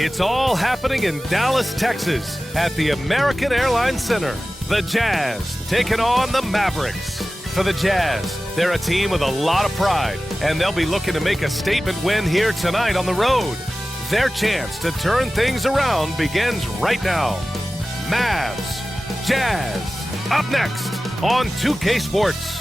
It's all happening in Dallas, Texas at the American Airlines Center. The Jazz taking on the Mavericks. For the Jazz, they're a team with a lot of pride, and they'll be looking to make a statement win here tonight on the road. Their chance to turn things around begins right now. Mavs, Jazz, up next on 2K Sports.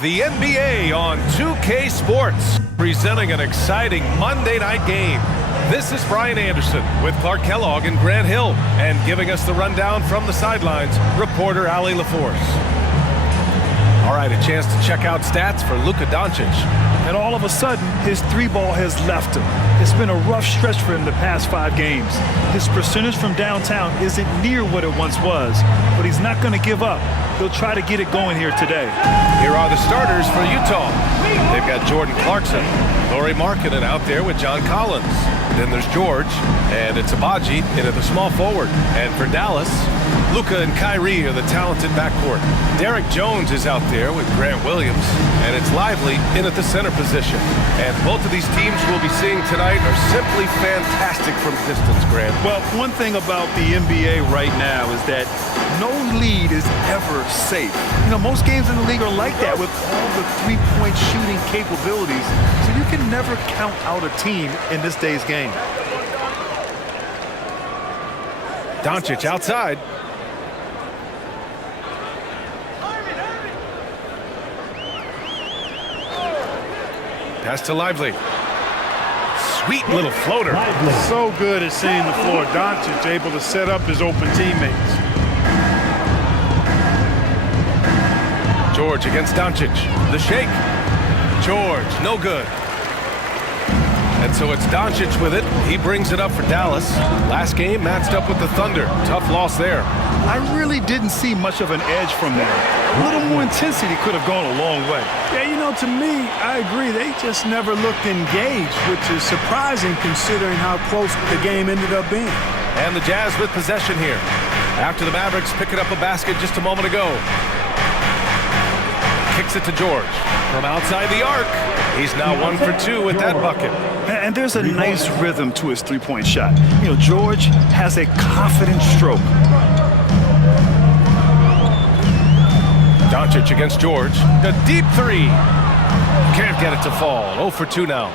The NBA on 2K Sports, presenting an exciting Monday night game. This is Brian Anderson with Clark Kellogg and Grant Hill, and giving us the rundown from the sidelines, reporter Allie LaForce. All right, a chance to check out stats for Luka Doncic. And all of a sudden, his three ball has left him. It's been a rough stretch for him the past 5 games. His percentage from downtown isn't near what it once was, but he's not going to give up. He'll try to get it going here today. Here are the starters for Utah. They've got Jordan Clarkson, Lauri Markkanen out there with John Collins. Then there's George, and it's Abaji in at the small forward. And for Dallas, Luka and Kyrie are the talented backcourt. Derek Jones is out there with Grant Williams, and it's Lively in at the center position. And both of these teams we'll be seeing tonight are simply fantastic from distance, Grant. Well, one thing about the NBA right now is that no lead is ever safe. You know, most games in the league are like that with all the three-point shooting capabilities. So you can never count out a team in this day's game. Doncic outside. Pass to Lively. Sweet little floater. So good at seeing the floor. Doncic able to set up his open teammates. George against Doncic. The shake. George, no good. And so it's Doncic with it. He brings it up for Dallas. Last game matched up with the Thunder. Tough loss there. I really didn't see much of an edge from there. A little more intensity could have gone a long way. Yeah, you know, to me, I agree. They just never looked engaged, which is surprising considering how close the game ended up being. And the Jazz with possession here. After the Mavericks picking up a basket just a moment ago. Kicks it to George. From outside the arc. He's now 1 for 2 with that bucket. And there's a nice rhythm to his three-point shot. You know, George has a confident stroke. Doncic against George. A deep three. Can't get it to fall. 0 for 2 now.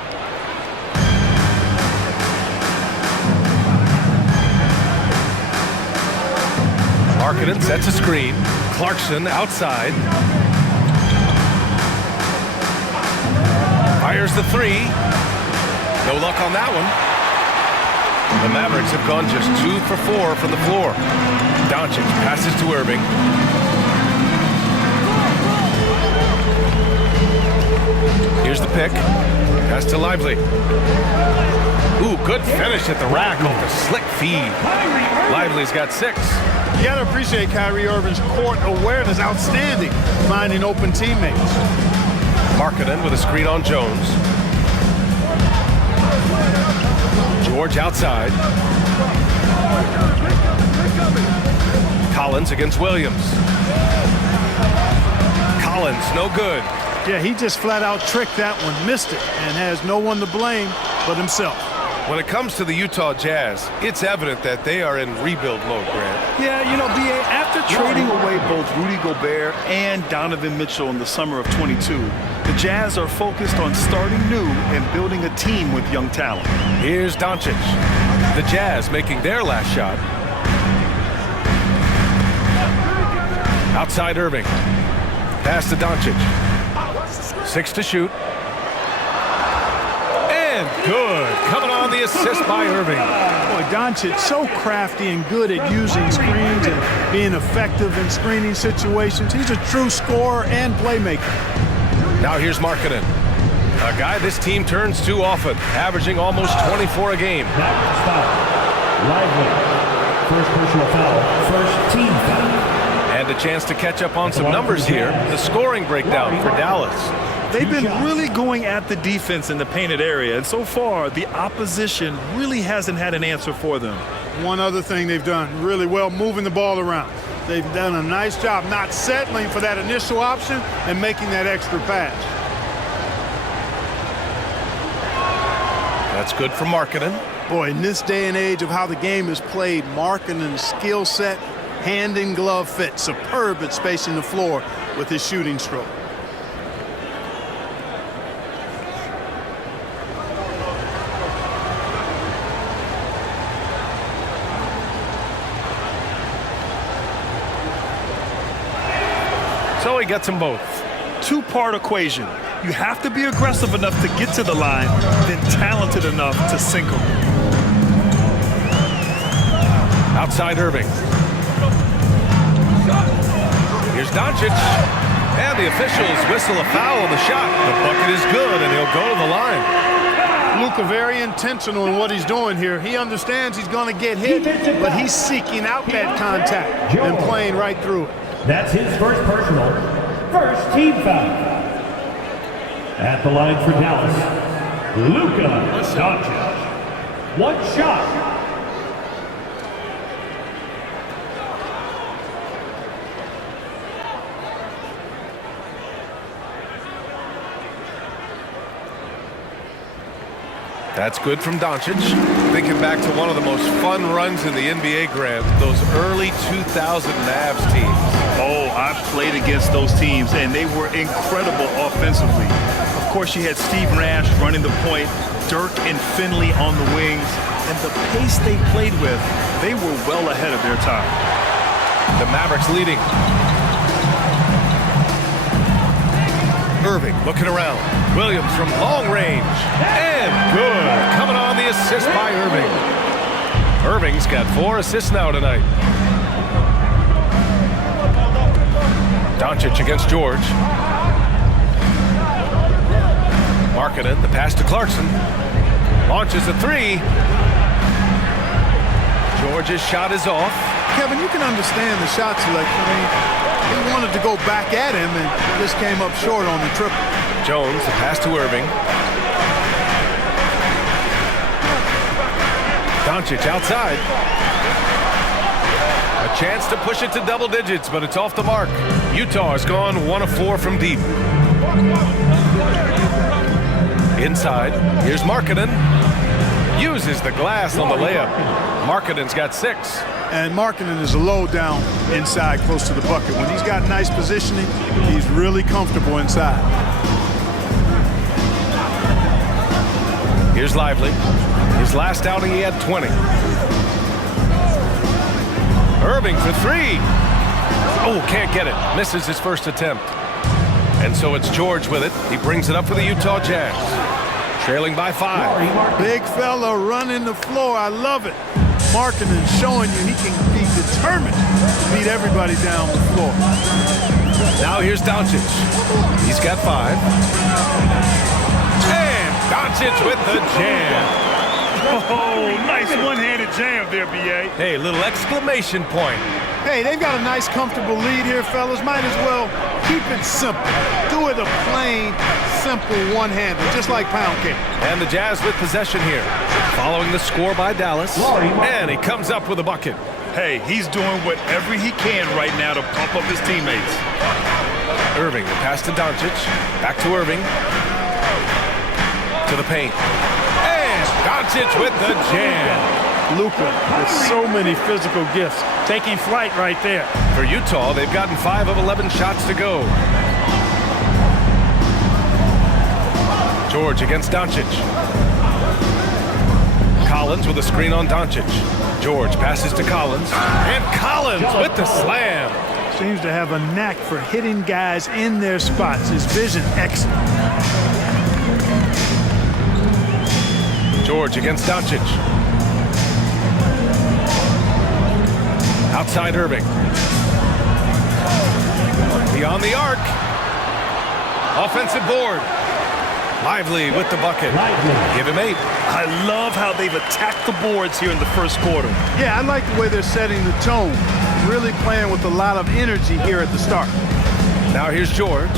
Markkanen sets a screen. Clarkson outside. Fires the three. No luck on that one. The Mavericks have gone just 2 for 4 from the floor. Doncic passes to Irving. Here's the pick. Pass to Lively. Ooh, good finish at the rack off the slick feed. Lively's got 6. You got to appreciate Kyrie Irving's court awareness. Outstanding. Finding open teammates. Markkanen with a screen on Jones. George outside. Collins against Williams. Collins, no good. Yeah, he just flat out tricked that one, missed it, and has no one to blame but himself. When it comes to the Utah Jazz, it's evident that they are in rebuild mode, Grant. Yeah, you know, B.A., after trading away both Rudy Gobert and Donovan Mitchell in the summer of 22, the Jazz are focused on starting new and building a team with young talent. Here's Doncic. The Jazz making their last shot. Outside Irving. Pass to Doncic. 6 to shoot. And And good. Coming on the assist by Irving. Boy, Doncic so crafty and good at using screens and being effective in screening situations. He's a true scorer and playmaker. Now here's Markkanen, a guy this team turns to often, averaging almost 24 a game. Mavericks foul. Lively. First personal foul. First team foul. And a chance to catch up on some numbers here. The scoring breakdown for Dallas. They've been really going at the defense in the painted area, and so far the opposition really hasn't had an answer for them. One other thing they've done really well, moving the ball around. They've done a nice job not settling for that initial option and making that extra pass. That's good for Markkanen. Boy, in this day and age of how the game is played, Markkanen's skill set, hand and glove fit, superb at spacing the floor with his shooting stroke. So he gets them both. Two-part equation. You have to be aggressive enough to get to the line, then talented enough to sink them. Outside Irving. Here's Doncic. And the officials whistle a foul on the shot. The bucket is good, and he'll go to the line. Luka very intentional in what he's doing here. He understands he's going to get hit, but he's seeking out that contact and playing right through it. That's his first personal. First team foul. At the line for Dallas, Luka Doncic. One shot. That's good from Doncic. Thinking back to one of the most fun runs in the NBA, Grant, those early 2000 Mavs teams. Oh, I've played against those teams, and they were incredible offensively. Of course, you had Steve Nash running the point, Dirk and Finley on the wings, and the pace they played with, they were well ahead of their time. The Mavericks leading. Irving looking around. Williams from long range. And good. Coming on the assist by Irving. Irving's got 4 assists now tonight. Doncic against George. Markkanen, the pass to Clarkson. Launches a 3. George's shot is off. Kevin, you can understand the shot selection. I mean, he wanted to go back at him and just came up short on the triple. Jones, the pass to Irving. Doncic outside. A chance to push it to double digits, but it's off the mark. Utah has gone 1 of 4 from deep. Inside, here's Markkanen. Uses the glass on the layup. Markkanen's got 6. And Markkanen is low down inside close to the bucket. When he's got nice positioning, he's really comfortable inside. Here's Lively. His last outing, he had 20. Irving for 3. Oh, can't get it. Misses his first attempt. And so it's George with it. He brings it up for the Utah Jazz. Trailing by 5. Big fella running the floor. I love it. Markkanen showing you he can be determined to beat everybody down the floor. Now here's Doncic. He's got 5. And Doncic with the jam. Oh, nice one-handed jam there, B.A. Hey, little exclamation point. Hey, they've got a nice, comfortable lead here, fellas. Might as well keep it simple. Do it a plain, simple one-hander, just like pound cake. And the Jazz with possession here. Following the score by Dallas. And he comes up with a bucket. Hey, he's doing whatever he can right now to pump up his teammates. Irving, the pass to Doncic. Back to Irving. To the paint. And Doncic with the jam. Luka with so many physical gifts. Taking flight right there. For Utah, they've gotten 5 of 11 shots to go. George against Doncic. Collins with a screen on Doncic. George passes to Collins. And Collins with the slam. Seems to have a knack for hitting guys in their spots. His vision excellent. George against Doncic. Outside Irving. Beyond the arc. Offensive board. Lively with the bucket. Give him 8. I love how they've attacked the boards here in the first quarter. Yeah, I like the way they're setting the tone. Really playing with a lot of energy here at the start. Now here's George.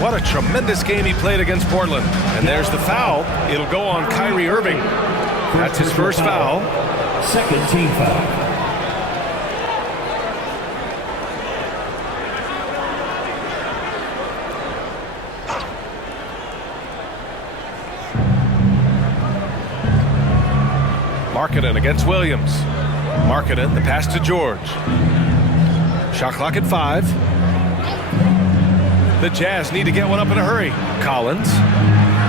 What a tremendous game he played against Portland. And there's the foul. It'll go on Kyrie Irving. That's his first foul. Second team foul. Markkanen against Williams. Markkanen, the pass to George. Shot clock at 5. The Jazz need to get one up in a hurry. Collins.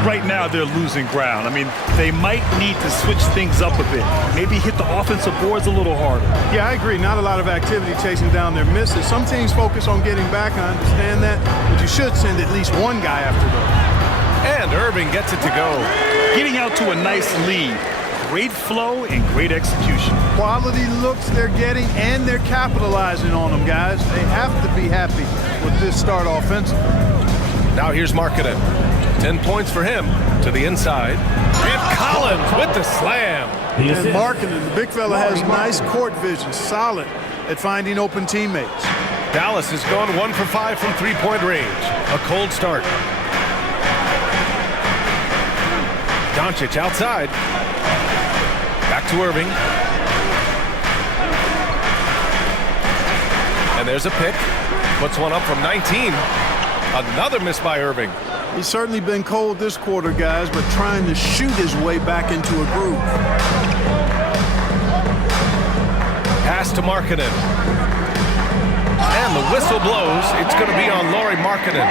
Right now they're losing ground. I mean, they might need to switch things up a bit. Maybe hit the offensive boards a little harder. Yeah, I agree. Not a lot of activity chasing down their misses. Some teams focus on getting back. I understand that. But you should send at least one guy after those. And Irving gets it to go. Getting out to a nice lead. Great flow and great execution. Quality looks they're getting, and they're capitalizing on them, guys. They have to be happy with this start offensively. Now here's Markkanen. 10 points for him to the inside. And Collins with the slam. And Markkanen, the big fella, has nice court vision, solid at finding open teammates. Dallas has gone 1 for 5 from three-point range. A cold start. Doncic outside. Back to Irving. And there's a pick. Puts one up from 19. Another miss by Irving. He's certainly been cold this quarter, guys, but trying to shoot his way back into a groove. Pass to Markkanen. And the whistle blows. It's going to be on Lauri Markkanen.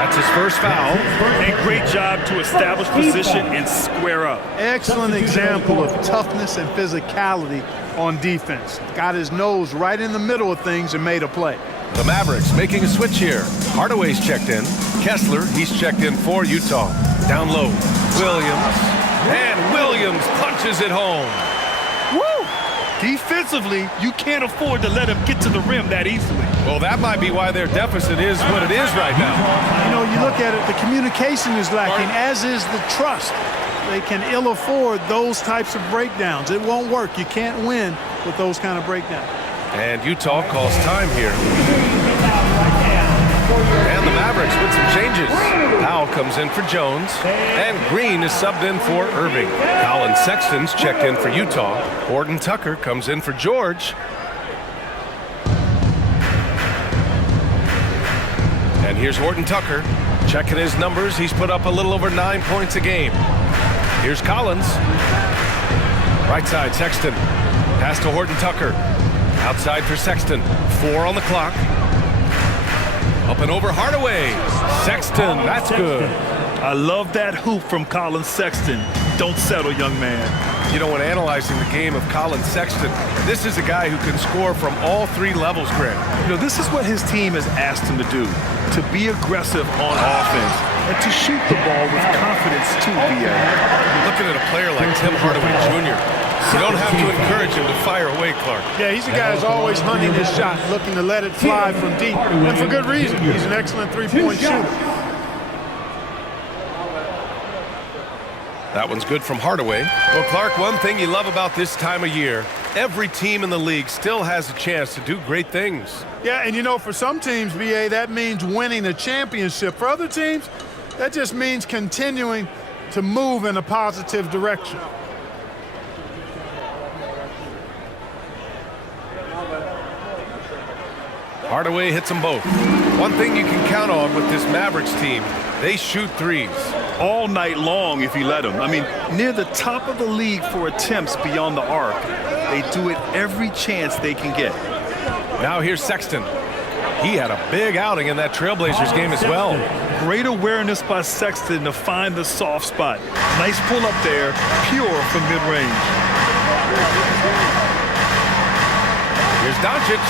That's his first foul. And great job to establish position and square up. Excellent example of toughness and physicality on defense. Got his nose right in the middle of things and made a play. The Mavericks making a switch here. Hardaway's checked in. Kessler, he's checked in for Utah. Down low. Williams. And Williams punches it home. Woo! Defensively, you can't afford to let him get to the rim that easily. Well, that might be why their deficit is what it is right now. You know, you look at it, the communication is lacking, as is the trust. They can ill afford those types of breakdowns. It won't work. You can't win with those kind of breakdowns. And Utah calls time here. And the Mavericks with some changes. Powell comes in for Jones. And Green is subbed in for Irving. Colin Sexton's checked in for Utah. Horton Tucker comes in for George. And here's Horton Tucker. Checking his numbers. He's put up a little over 9 points a game. Here's Collins. Right side, Sexton. Pass to Horton Tucker. Outside for Sexton. 4 on the clock. Up and over Hardaway. Sexton, that's good. I love that hoop from Colin Sexton. Don't settle, young man. You know, when analyzing the game of Colin Sexton, this is a guy who can score from all 3 levels, Greg. You know, this is what his team has asked him to do, to be aggressive on offense and to shoot the ball with confidence too, B.A. Looking at a player like Tim Hardaway Jr., you don't have to encourage him to fire away, Clark. Yeah, he's a guy who's always hunting his shot, looking to let it fly from deep, and for good reason. He's an excellent three-point shooter. That one's good from Hardaway. Well, Clark, one thing you love about this time of year, every team in the league still has a chance to do great things. Yeah, and you know, for some teams, B.A., that means winning a championship. For other teams, that just means continuing to move in a positive direction. Hardaway hits them both. One thing you can count on with this Mavericks team, they shoot threes. All night long if you let them. I mean, near the top of the league for attempts beyond the arc. They do it every chance they can get. Now here's Sexton. He had a big outing in that Trailblazers game as well. Great awareness by Sexton to find the soft spot. Nice pull up there, pure from mid-range. Here's Doncic.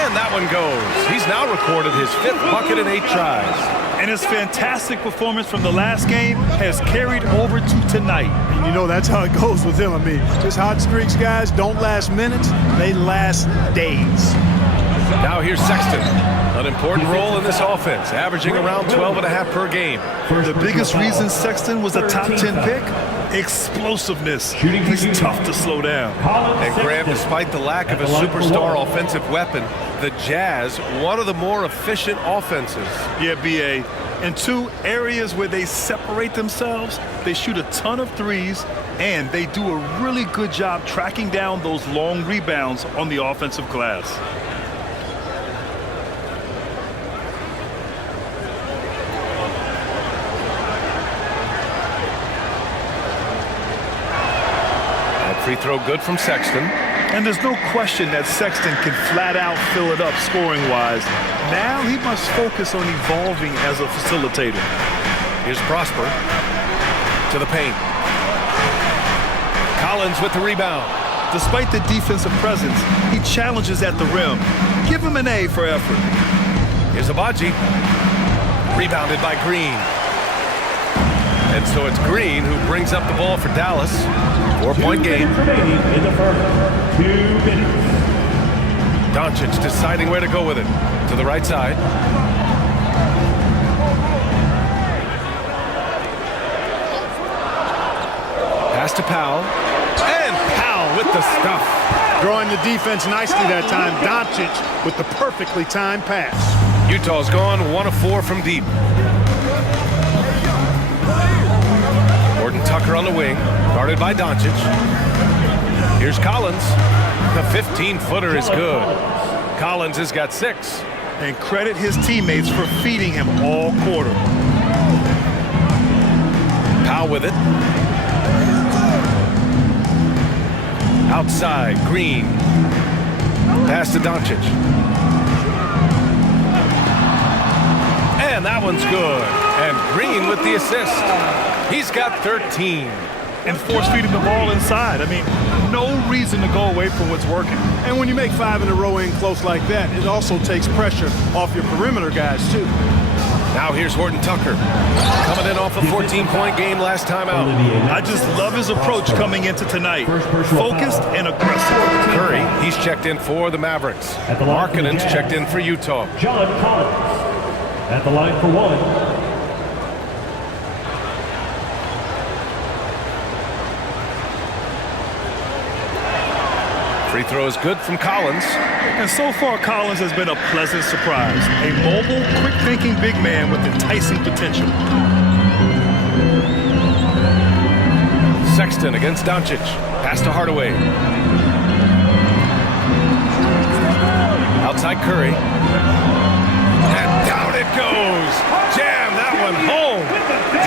And And that one goes. He's now recorded his 5th bucket in 8 tries. And his fantastic performance from the last game has carried over to tonight. And you know that's how it goes with him. I mean, just hot streaks, guys, don't last minutes. They last days. Now here's Sexton. An important role in this offense, averaging around 12.5 per game. The biggest reason Sexton was a top 10 pick? Explosiveness. He's tough to slow down. And Graham, despite the lack of a superstar offensive weapon, the Jazz, one of the more efficient offenses. Yeah, B.A. In 2 areas where they separate themselves, they shoot a ton of threes, and they do a really good job tracking down those long rebounds on the offensive glass. Free throw good from Sexton. And there's no question that Sexton can flat out fill it up scoring-wise. Now he must focus on evolving as a facilitator. Here's Prosper to the paint. Collins with the rebound. Despite the defensive presence, he challenges at the rim. Give him an A for effort. Here's Abaji. Rebounded by Green. And so it's Green who brings up the ball for Dallas. 4-point game. In the first 2 minutes. Doncic deciding where to go with it. To the right side. Pass to Powell. And Powell with the stuff. Drawing the defense nicely that time. Doncic with the perfectly timed pass. Utah's gone 1 of 4 from deep. Tucker on the wing, guarded by Doncic. Here's Collins. The 15-footer is good. Collins has got 6. And credit his teammates for feeding him all quarter. Powell with it. Outside, Green. Pass to Doncic. And that one's good. And Green with the assist. He's got 13. And force-feeding the ball inside. I mean, no reason to go away from what's working. And when you make 5 in a row in close like that, it also takes pressure off your perimeter guys, too. Now here's Horton Tucker. Coming in off a 14-point game last time out. I just love his approach coming into tonight. Focused and aggressive. Curry, he's checked in for the Mavericks. Markkanen's checked in for Utah. John Collins at the line for 1. Free throw is good from Collins. And so far, Collins has been a pleasant surprise. A mobile, quick-thinking big man with enticing potential. Sexton against Doncic. Pass to Hardaway. Outside Curry. And down it goes. Jam that one home.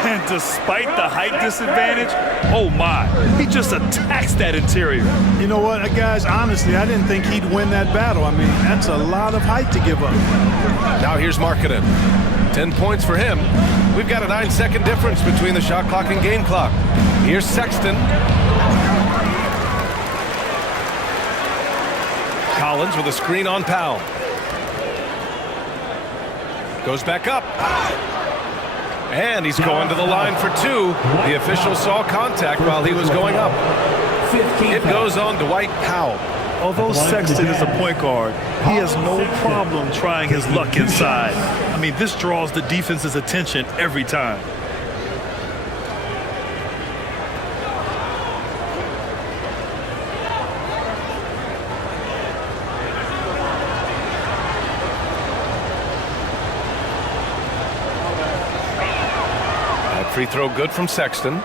And despite the height disadvantage, oh my, he just attacks that interior. You know what, guys, honestly, I didn't think he'd win that battle. I mean, that's a lot of height to give up. Now here's Markkanen. 10 points for him. We've got a 9-second difference between the shot clock and game clock. Here's Sexton. Collins with a screen on Powell. Goes back up. And he's going to the line for 2. The official saw contact while he was going up. It goes on Dwight Powell. Although Sexton is a point guard, he has no problem trying his luck inside. I mean, this draws the defense's attention every time. Free throw good from Sexton.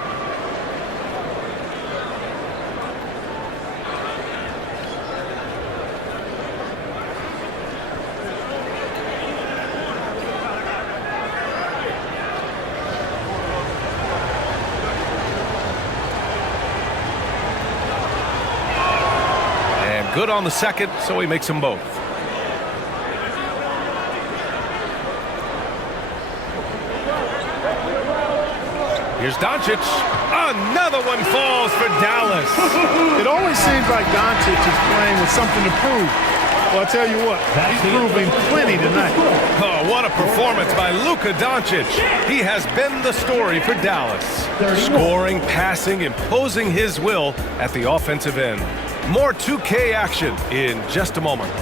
And good on the second, so he makes them both. Here's Doncic. Another one falls for Dallas. It always seems like Doncic is playing with something to prove. Well, I tell you what, he's proving plenty tonight. Oh, what a performance by Luka Doncic. He has been the story for Dallas. Scoring, passing, imposing his will at the offensive end. More 2K action in just a moment.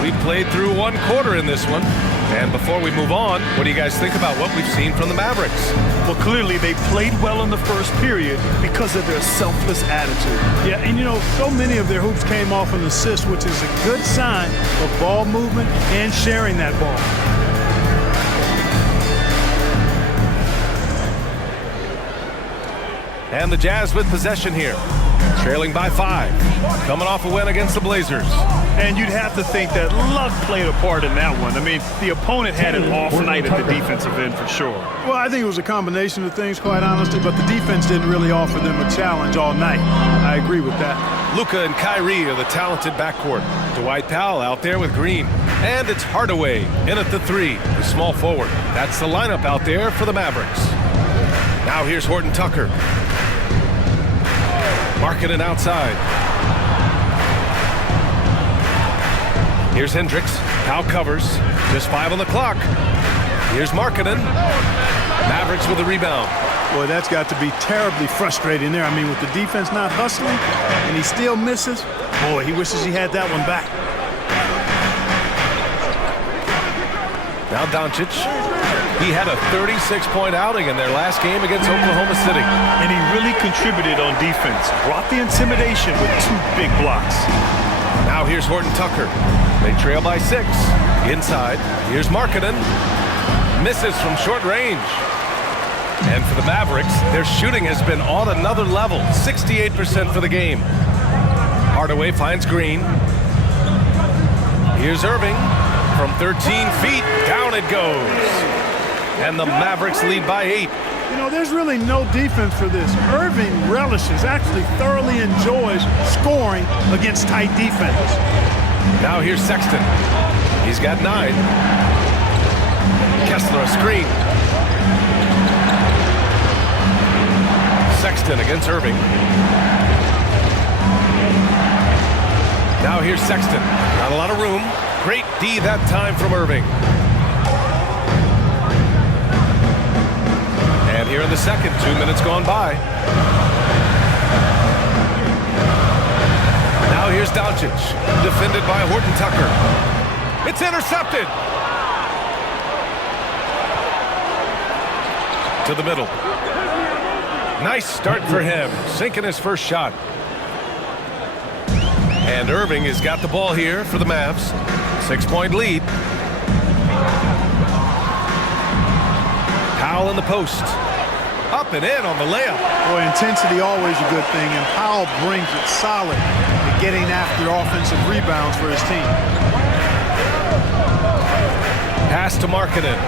We played through one quarter in this one. And before we move on, what do you guys think about what we've seen from the Mavericks? Well, clearly they played well in the first period because of their selfless attitude. Yeah, and you know, so many of their hoops came off an assist, which is a good sign of ball movement and sharing that ball. And the Jazz with possession here, trailing by 5, coming off a win against the Blazers. And you'd have to think that luck played a part in that one. I mean, the opponent had an off night at the defensive end for sure. Well, I think it was a combination of things, quite honestly, but the defense didn't really offer them a challenge all night. I agree with that. Luka and Kyrie are the talented backcourt. Dwight Powell out there with Green. And it's Hardaway in at the 3, the small forward. That's the lineup out there for the Mavericks. Now here's Horton Tucker. Marking it outside. Here's Hendricks. Powell covers. Just 5 on the clock. Here's Markkanen. Mavericks with a rebound. Boy, that's got to be terribly frustrating there. I mean, with the defense not hustling and he still misses, boy, he wishes he had that one back. Now Doncic. He had a 36-point outing in their last game against Oklahoma City. And he really contributed on defense. Brought the intimidation with 2 big blocks. Now here's Horton Tucker. They trail by 6. Inside, here's Markkanen. Misses from short range. And for the Mavericks, their shooting has been on another level. 68% for the game. Hardaway finds Green. Here's Irving. From 13 feet, down it goes. And the Mavericks lead by 8. You know, there's really no defense for this. Irving relishes, actually thoroughly enjoys scoring against tight defense. Now here's Sexton. He's got 9. Kessler a screen. Sexton against Irving. Now here's Sexton. Not a lot of room. Great D that time from Irving. And here in the second, 2 minutes gone by. Now here's Doncic, defended by Horton Tucker. It's intercepted. To the middle. Nice start for him, sinking his first shot. And Irving has got the ball here for the Mavs. 6-point lead. Powell in the post. Up and in on the layup. Boy, intensity always a good thing, and Powell brings it solid at getting after offensive rebounds for his team. Pass to Markkanen.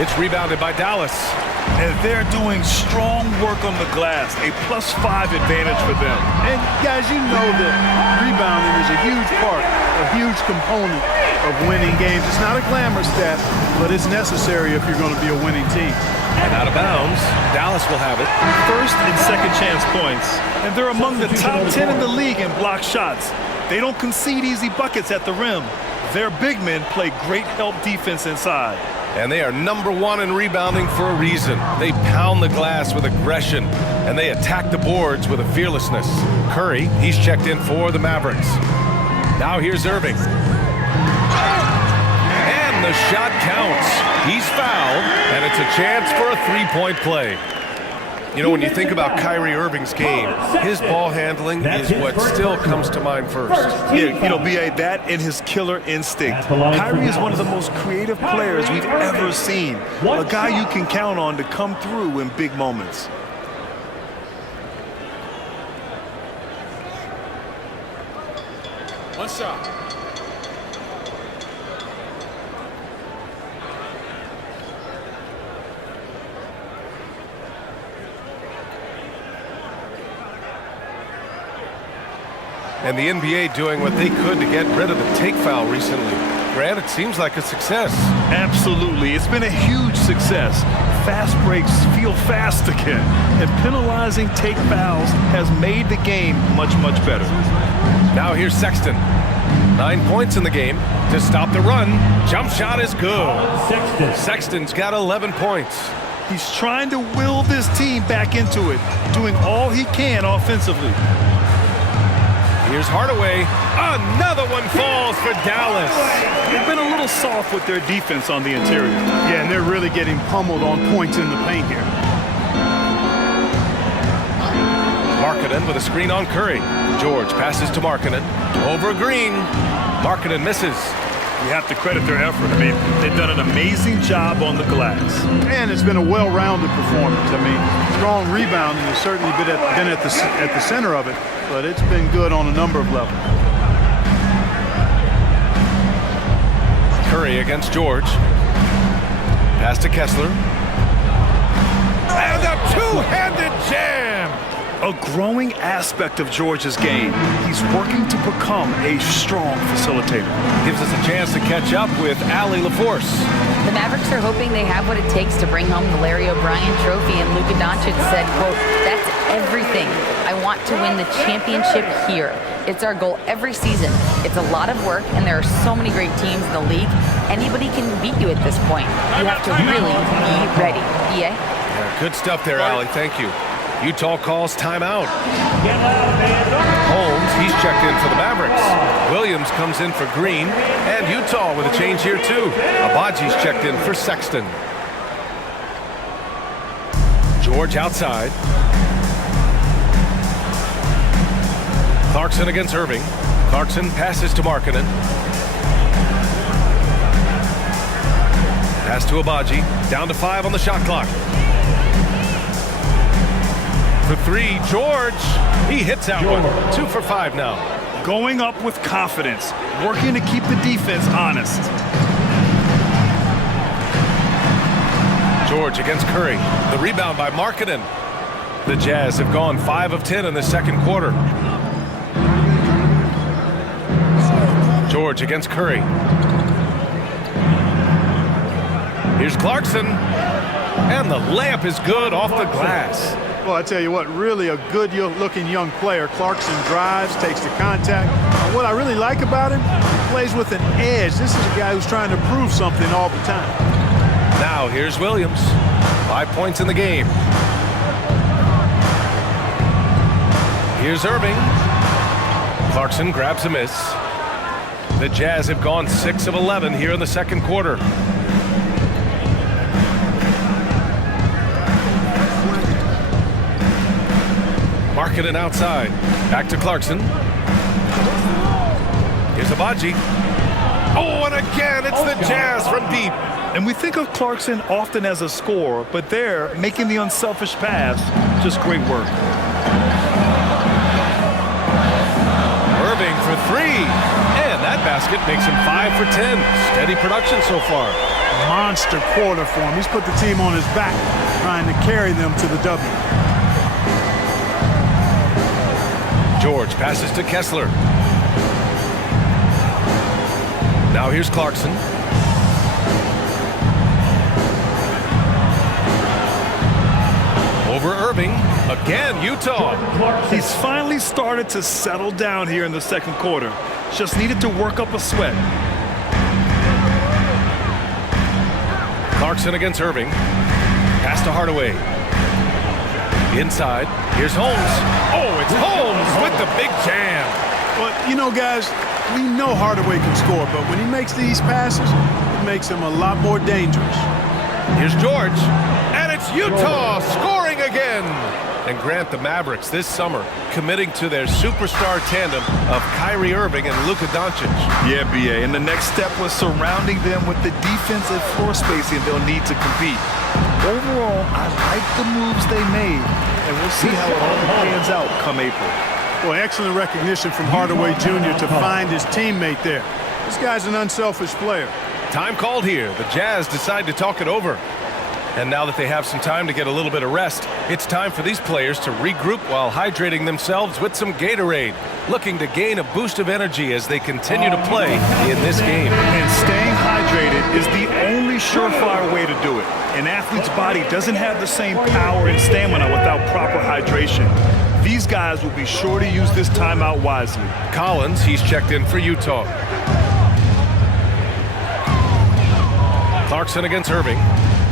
It's rebounded by Dallas. And they're doing strong work on the glass. A +5 advantage for them. And guys, you know that rebounding is a huge part, a huge component of winning games. It's not a glamour stat, but it's necessary if you're going to be a winning team. And out of bounds, Dallas will have it. First and second chance points. And they're among the top 10 in the league in block shots. They don't concede easy buckets at the rim. Their big men play great help defense inside. And they are #1 in rebounding for a reason. They pound the glass with aggression, and they attack the boards with a fearlessness. Curry, he's checked in for the Mavericks. Now here's Irving. And the shot counts. He's fouled, and it's a chance for a 3-point play. You know, when you think about Kyrie Irving's game, his ball handling is what still comes to mind first. Yeah, you know, B.A., that and his killer instinct. Kyrie is one of the most creative players we've ever seen. A guy you can count on to come through in big moments. One shot. And the NBA doing what they could to get rid of the take foul recently. Grant, it seems like a success. Absolutely. It's been a huge success. Fast breaks feel fast again. And penalizing take fouls has made the game much, much better. Now here's Sexton. 9 points in the game to stop the run. Jump shot is good. Sexton's got 11 points. He's trying to will this team back into it, doing all he can offensively. Here's Hardaway. Another one falls for Dallas. They've been a little soft with their defense on the interior. Yeah, and they're really getting pummeled on points in the paint here. Markkanen with a screen on Curry. George passes to Markkanen. Over Green. Markkanen misses. You have to credit their effort. I mean, they've done an amazing job on the glass. And it's been a well-rounded performance. I mean, strong rebounding has certainly been at the center of it, but it's been good on a number of levels. Curry against George. Pass to Kessler. And a two-handed jam. A growing aspect of George's game. He's working to become a strong facilitator. Gives us a chance to catch up with Allie LaForce. The Mavericks are hoping they have what it takes to bring home the Larry O'Brien trophy, and Luka Doncic said, quote, "That's everything. I want to win the championship here. It's our goal every season. It's a lot of work, and there are so many great teams in the league. Anybody can beat you at this point. You have to really be ready." Yeah? Good stuff there, Allie. Thank you. Utah calls timeout. Holmes, he's checked in for the Mavericks. Williams comes in for Green. And Utah with a change here, too. Abaji's checked in for Sexton. George outside. Clarkson against Irving. Clarkson passes to Markkanen. Pass to Abaji. Down to 5 on the shot clock. For 3, George. He hits that one. 2 for 5 now. Going up with confidence, working to keep the defense honest. George against Curry. The rebound by Markkanen. The Jazz have gone 5 of 10 in the second quarter. George against Curry. Here's Clarkson. And the layup is good off the glass. Well, I tell you what, really a good-looking young player. Clarkson drives, takes the contact. And what I really like about him, he plays with an edge. This is a guy who's trying to prove something all the time. Now here's Williams. 5 points in the game. Here's Irving. Clarkson grabs a miss. The Jazz have gone 6 of 11 here in the second quarter. Markkanen outside. Back to Clarkson. Here's Abaji. Oh, and again, it's the Jazz from deep. And we think of Clarkson often as a scorer, but they're making the unselfish pass. Just great work. Irving for 3. And that basket makes him 5 for 10. Steady production so far. Monster quarter for him. He's put the team on his back, trying to carry them to the W. George passes to Kessler. Now here's Clarkson. Over Irving. Again, Utah. He's finally started to settle down here in the second quarter. Just needed to work up a sweat. Clarkson against Irving. Pass to Hardaway. Inside. Here's Holmes. Oh, it's Holmes with the big jam. But, you know, guys, we know Hardaway can score, but when he makes these passes, it makes him a lot more dangerous. Here's George. And it's Utah scoring again. And Grant, the Mavericks this summer committing to their superstar tandem of Kyrie Irving and Luka Doncic. Yeah, BA, and the next step was surrounding them with the defensive floor spacing they'll need to compete. Overall, I like the moves they made, and we'll see how it all pans out come April. Well, excellent recognition from Hardaway Jr. to find his teammate there. This guy's an unselfish player. Time called here. The Jazz decide to talk it over. And now that they have some time to get a little bit of rest, it's time for these players to regroup while hydrating themselves with some Gatorade, looking to gain a boost of energy as they continue to play in this game. And staying hydrated is the only surefire way to do it. An athlete's body doesn't have the same power and stamina without proper hydration. These guys will be sure to use this timeout wisely. Collins, he's checked in for Utah. Clarkson against Irving.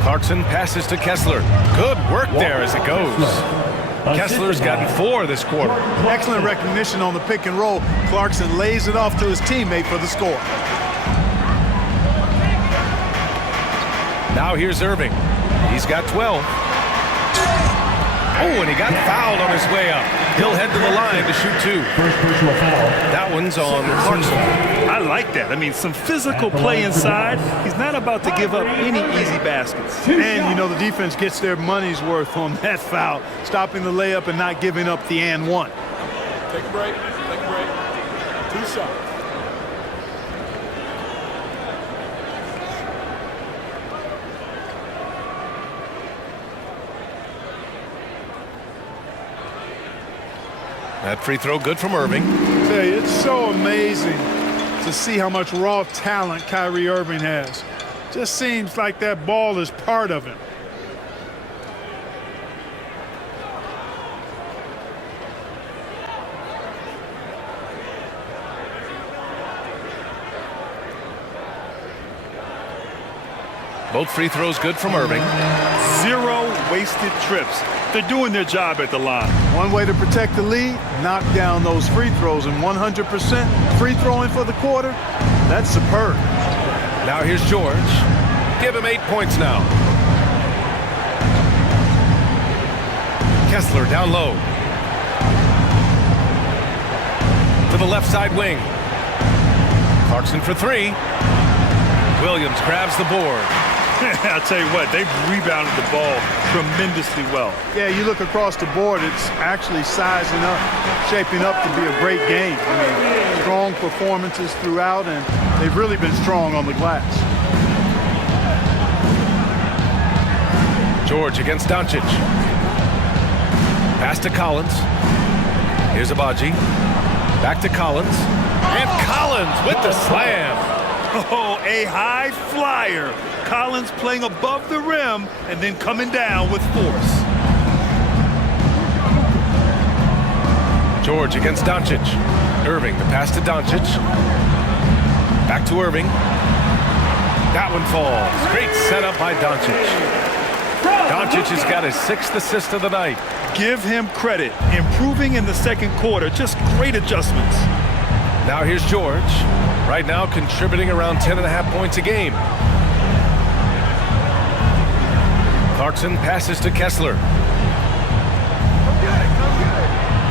Clarkson passes to Kessler. Good work there as it goes. Kessler's gotten 4 this quarter. Excellent recognition on the pick and roll. Clarkson lays it off to his teammate for the score. Now here's Irving. He's got 12. Oh, and he got fouled on his way up. He'll head to the line to shoot 2. First personal foul. That one's on Clarkson. I like that. I mean, some physical play inside. He's not about to give up any easy baskets. And, you know, the defense gets their money's worth on that foul, stopping the layup and not giving up the and one. Take a break. Take a break. 2 shots. That free throw good from Irving. I tell you, it's so amazing to see how much raw talent Kyrie Irving has. Just seems like that ball is part of him. Both free throws good from Irving. 0 wasted trips. They're doing their job at the line. One way to protect the lead, knock down those free throws, and 100% free throwing for the quarter, that's superb. Now here's George. Give him 8 points now. Kessler down low. To the left side wing. Clarkson for 3. Williams grabs the board. I'll tell you what, they've rebounded the ball tremendously well. Yeah, you look across the board, it's actually sizing up, shaping up to be a great game. I mean, strong performances throughout, and they've really been strong on the glass. George against Doncic. Pass to Collins. Here's Abaji. Back to Collins. And Collins with the slam. Oh, a high flyer. Collins playing above the rim and then coming down with force. George against Doncic. Irving, the pass to Doncic. Back to Irving. That one falls. Great setup by Doncic. Doncic has got his 6th assist of the night. Give him credit. Improving in the second quarter. Just great adjustments. Now here's George. Right now contributing around 10.5 points a game. Clarkson passes to Kessler.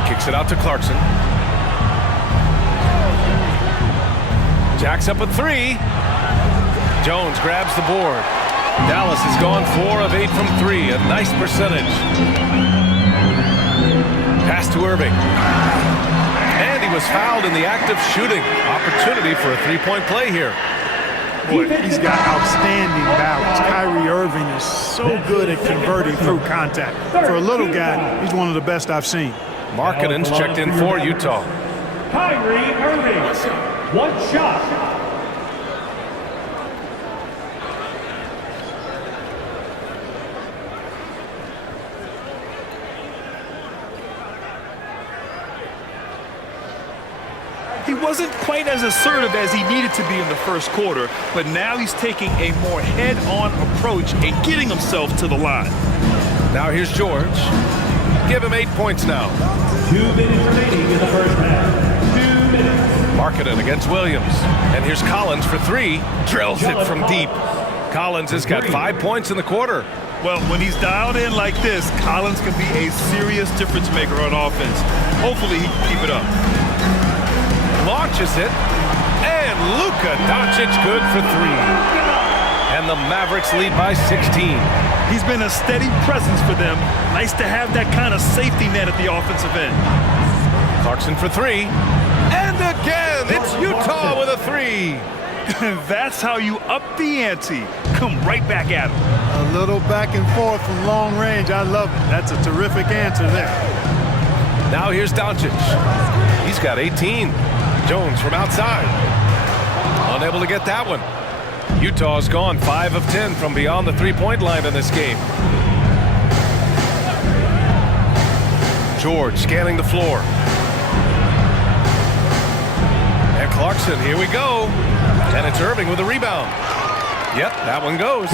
Kicks it out to Clarkson. Jacks up a 3. Jones grabs the board. Dallas has gone 4 of 8 from 3. A nice percentage. Pass to Irving. And he was fouled in the act of shooting. Opportunity for a 3-point play here. Boy, he's got outstanding balance. Kyrie Irving is so good at converting through contact. For a little guy, he's one of the best I've seen. Markkanen's checked in for Utah. Kyrie Irving, 1 shot. He wasn't quite as assertive as he needed to be in the first quarter, but now he's taking a more head-on approach and getting himself to the line. Now here's George. Give him 8 points now. 2 minutes remaining in the first half. 2 minutes. Markkanen against Williams. And here's Collins for 3. Drills it from deep. Collins has got 5 points in the quarter. Well, when he's dialed in like this, Collins can be a serious difference maker on offense. Hopefully he can keep it up. Launches it, and Luka Doncic good for 3. And the Mavericks lead by 16. He's been a steady presence for them. Nice to have that kind of safety net at the offensive end. Clarkson for 3. And again, it's Utah with a 3. That's how you up the ante. Come right back at him. A little back and forth from long range. I love it. That's a terrific answer there. Now here's Doncic. He's got 18. Jones from outside. Unable to get that one. Utah's gone 5 of 10 from beyond the three-point line in this game. George scanning the floor. And Clarkson, here we go. And it's Irving with a rebound. Yep, that one goes.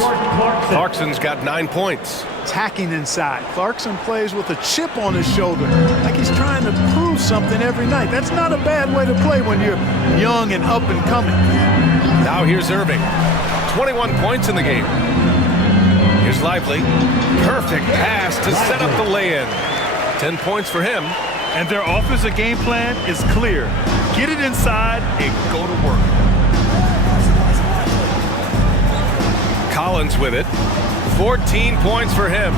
Clarkson's got 9 points. Attacking inside. Clarkson plays with a chip on his shoulder, like he's trying to prove something every night. That's not a bad way to play when you're young and up and coming. Now here's Irving. 21 points in the game. Here's Lively. Perfect pass to set up the lay-in. 10 points for him. And their offensive game plan is clear. Get it inside and go to work. Collins with it. 14 points for him.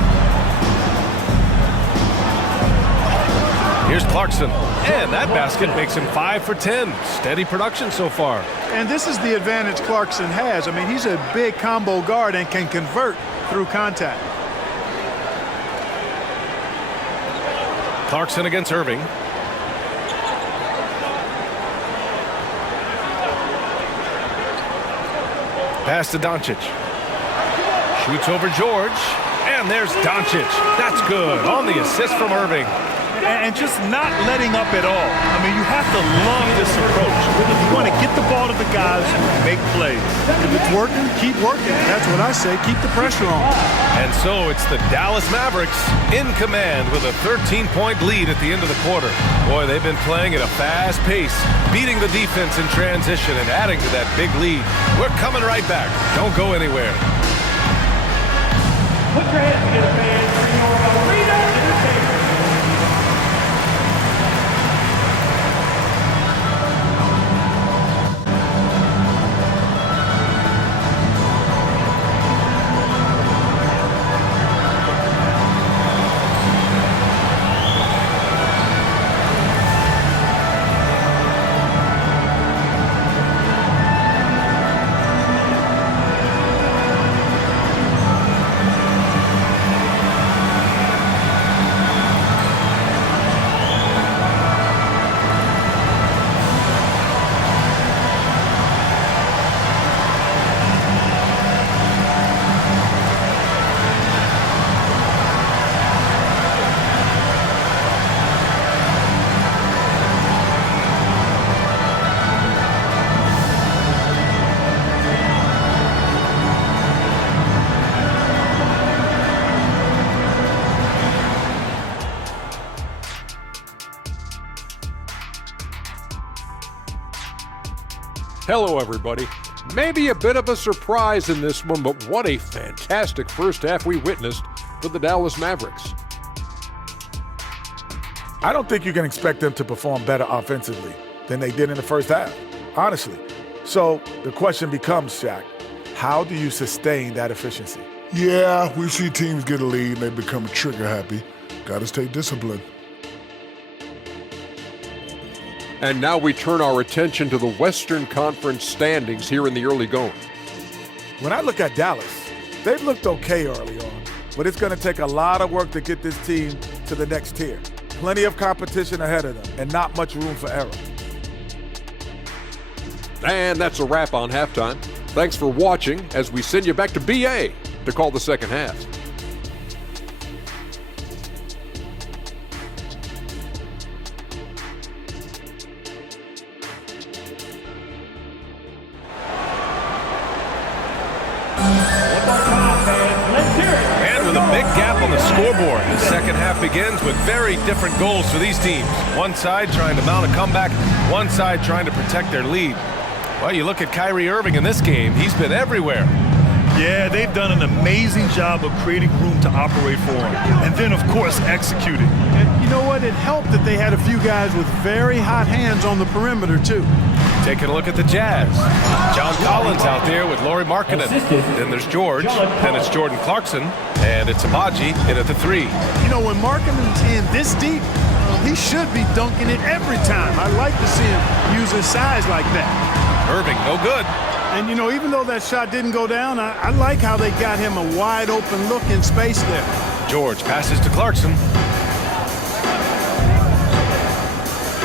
Here's Clarkson. And that basket makes him 5 for 10. Steady production so far. And this is the advantage Clarkson has. I mean, he's a big combo guard and can convert through contact. Clarkson against Irving. Pass to Doncic. Shoots over George. And there's Doncic. That's good on the assist from Irving. And just not letting up at all. I mean, you have to love this approach. You want to get the ball to the guys who make plays. If it's working, keep working. That's what I say. Keep the pressure on. And so it's the Dallas Mavericks in command with a 13-point lead at the end of the quarter. Boy, they've been playing at a fast pace, beating the defense in transition and adding to that big lead. We're coming right back. Don't go anywhere. Put your hands together, fans, for your arena entertainment. Hello, everybody. Maybe a bit of a surprise in this one, but what a fantastic first half we witnessed for the Dallas Mavericks. I don't think you can expect them to perform better offensively than they did in the first half, honestly. So the question becomes, Shaq, how do you sustain that efficiency? Yeah, we see teams get a lead and they become trigger happy. Got to stay disciplined. And now we turn our attention to the Western Conference standings here in the early going. When I look at Dallas, they've looked okay early on, but it's going to take a lot of work to get this team to the next tier. Plenty of competition ahead of them and not much room for error. And that's a wrap on halftime. Thanks for watching as we send you back to BA to call the second half. And with a big gap on the scoreboard, the second half begins with very different goals for these teams. One side trying to mount a comeback, one side trying to protect their lead. Well, you look at Kyrie Irving in this game, he's been everywhere. Yeah, they've done an amazing job of creating room to operate for him. And then, of course, executing. And you know what? It helped that they had a few guys with very hot hands on the perimeter, too. Taking a look at the Jazz. John Collins out there with Lauri Markkanen. Then there's George. Then it's Jordan Clarkson. And it's Abaji in at the 3. You know, when Markkanen's in this deep, he should be dunking it every time. I like to see him use his size like that. Irving, no good. And, you know, even though that shot didn't go down, I like how they got him a wide open look in space there. George passes to Clarkson.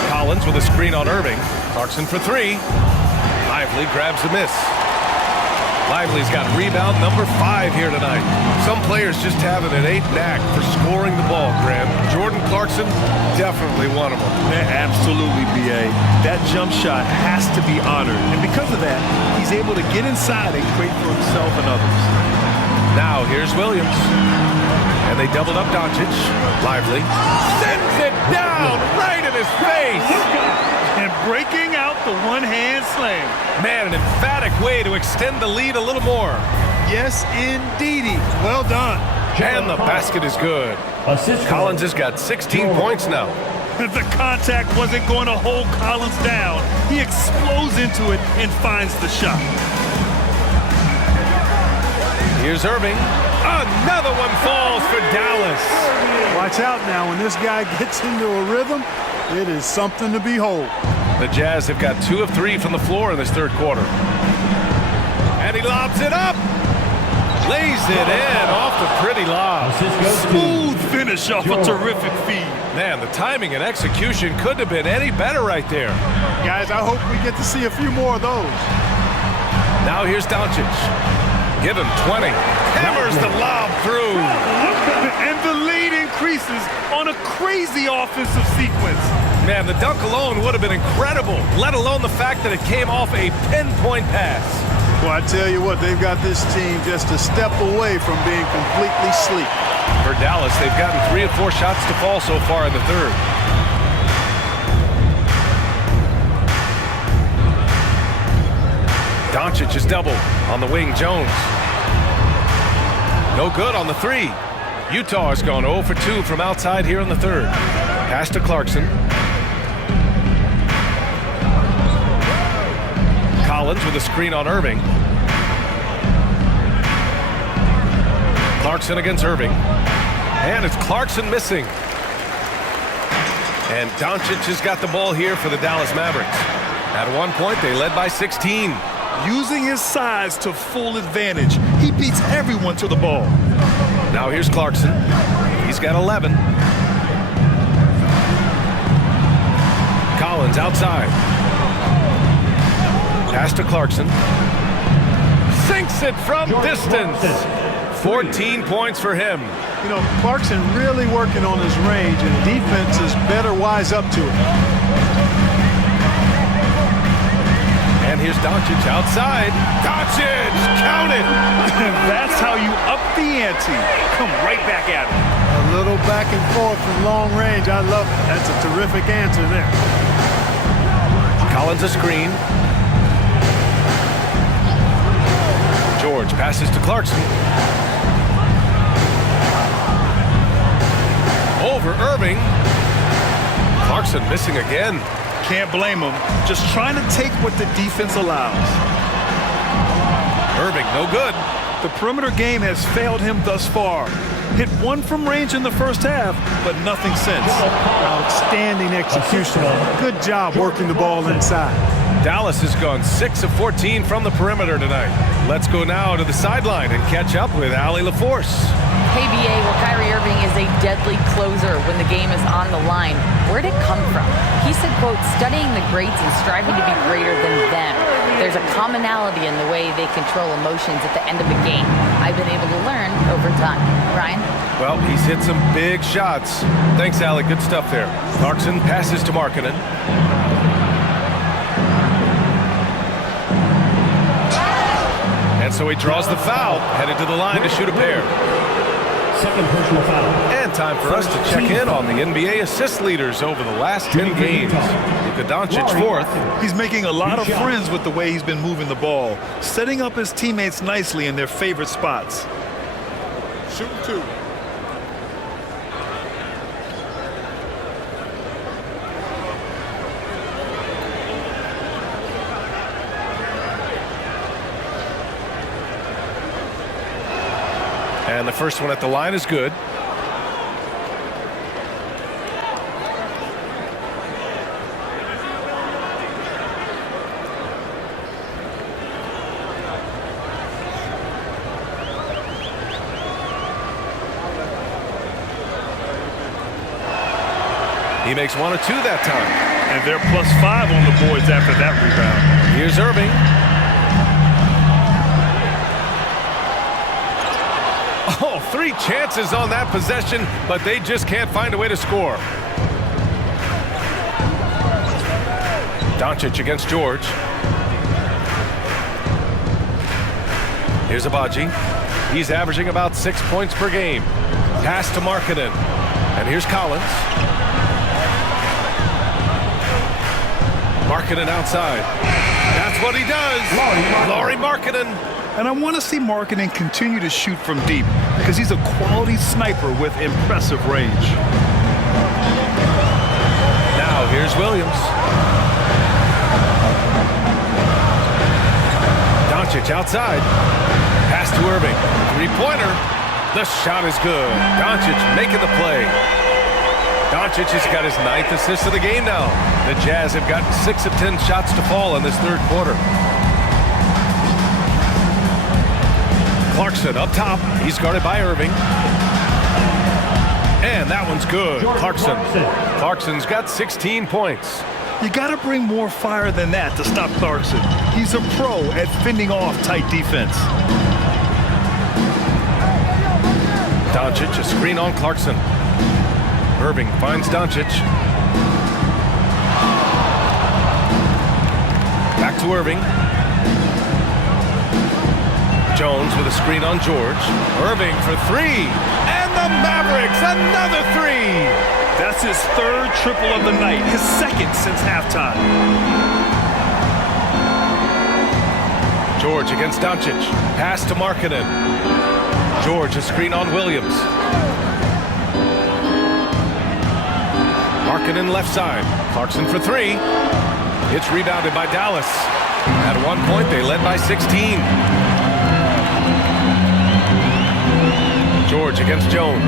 Collins with a screen on Irving. Clarkson for 3. Lively grabs a miss. Lively's got rebound number 5 here tonight. Some players just have an innate knack for scoring the ball, Graham. Jordan Clarkson, definitely one of them. Yeah, absolutely, B.A. That jump shot has to be honored. And because of that, he's able to get inside and create for himself and others. Now here's Williams. And they doubled up Doncic. Lively sends it down right in his face. And breaking out the one-hand slam. Man, an emphatic way to extend the lead a little more. Yes, indeedy. Well done. And the basket is good. Collins has got 16 points now. The contact wasn't going to hold Collins down. He explodes into it and finds the shot. Here's Irving. Another one falls for Dallas. Watch out now. When this guy gets into a rhythm, it is something to behold. The Jazz have got 2 of 3 from the floor in this third quarter. And he lobs it up. Lays it in off the pretty lob. Smooth finish off a terrific feed. Man, the timing and execution couldn't have been any better right there. Guys, I hope we get to see a few more of those. Now here's Doncic. Give him 20. Hammers the lob through. And the lead increases on a crazy offensive sequence. Man, the dunk alone would have been incredible, let alone the fact that it came off a pinpoint pass. Well, I tell you what, they've got this team just a step away from being completely sleek. For Dallas, they've gotten 3 of 4 shots to fall so far in the third. Doncic is double on the wing. Jones. No good on the 3. Utah has gone 0 for 2 from outside here in the third. Pass to Clarkson. Collins with a screen on Irving. Clarkson against Irving. And it's Clarkson missing. And Doncic has got the ball here for the Dallas Mavericks. At one point, they led by 16. Using his size to full advantage, he beats everyone to the ball. Now here's Clarkson. He's got 11. Collins outside. Pass to Clarkson. Sinks it from distance. 14 points for him. You know, Clarkson really working on his range, and defenses better wise up to it. And here's Doncic outside. Doncic, count it. That's how you up the ante. Come right back at him. A little back and forth from long range. I love it. That's a terrific answer there. Collins a screen. George passes to Clarkson. Over Irving. Clarkson missing again. Can't blame him. Just trying to take what the defense allows. Irving, no good. The perimeter game has failed him thus far. Hit 1 from range in the first half, but nothing since. Outstanding execution. Good job working the ball inside. Dallas has gone 6 of 14 from the perimeter tonight. Let's go now to the sideline and catch up with Allie LaForce. Hey, BA, well, Kyrie Irving is a deadly closer when the game is on the line. Where'd it come from? He said, quote, studying the greats and striving to be greater than them. There's a commonality in the way they control emotions at the end of a game. I've been able to learn over time. Ryan? Well, he's hit some big shots. Thanks, Allie. Good stuff there. Clarkson passes to Markkanen. And so he draws the foul, headed to the line to shoot a pair. Second personal foul. And time for us to check in on the NBA assist leaders over the last 10 games. Luka Doncic fourth. He's making a lot of friends with the way he's been moving the ball, setting up his teammates nicely in their favorite spots. Shooting 2. And the first one at the line is good. He makes 1 of 2 that time. And they're +5 on the boards after that rebound. Here's Irving. Oh, 3 chances on that possession, but they just can't find a way to score. Doncic against George. Here's Abaji. He's averaging about 6 points per game. Pass to Markkanen. And here's Collins. Markkanen outside. That's what he does. Lauri Markkanen. And I want to see Markkanen continue to shoot from deep because he's a quality sniper with impressive range. Now here's Williams. Doncic outside. Pass to Irving. 3-pointer. The shot is good. Doncic making the play. Doncic has got his 9th assist of the game now. The Jazz have gotten 6 of 10 shots to fall in this third quarter. Clarkson up top. He's guarded by Irving. And that one's good. Clarkson's got 16 points. You got to bring more fire than that to stop Clarkson. He's a pro at fending off tight defense. Doncic, a screen on Clarkson. Irving finds Doncic. Back to Irving. Jones with a screen on George. Irving for 3. And the Mavericks, another 3. That's his 3rd triple of the night, his 2nd since halftime. George against Doncic. Pass to Markkanen. George, a screen on Williams. Markkanen left side. Clarkson for 3. It's rebounded by Dallas. At one point, they led by 16. George against Jones.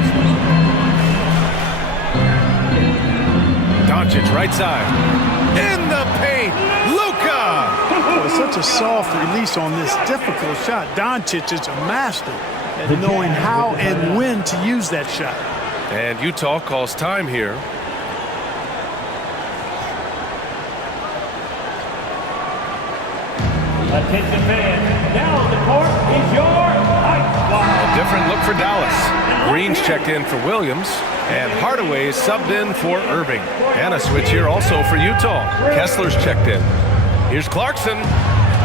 Doncic right side. In the paint. Luka! Such a soft release on this difficult shot. Doncic is a master at knowing how and when to use that shot. And Utah calls time here. Attention fans, now on the court is your Ice Squad. A different look for Dallas. Green's checked in for Williams, and Hardaway is subbed in for Irving. And a switch here also for Utah. Kessler's checked in. Here's Clarkson.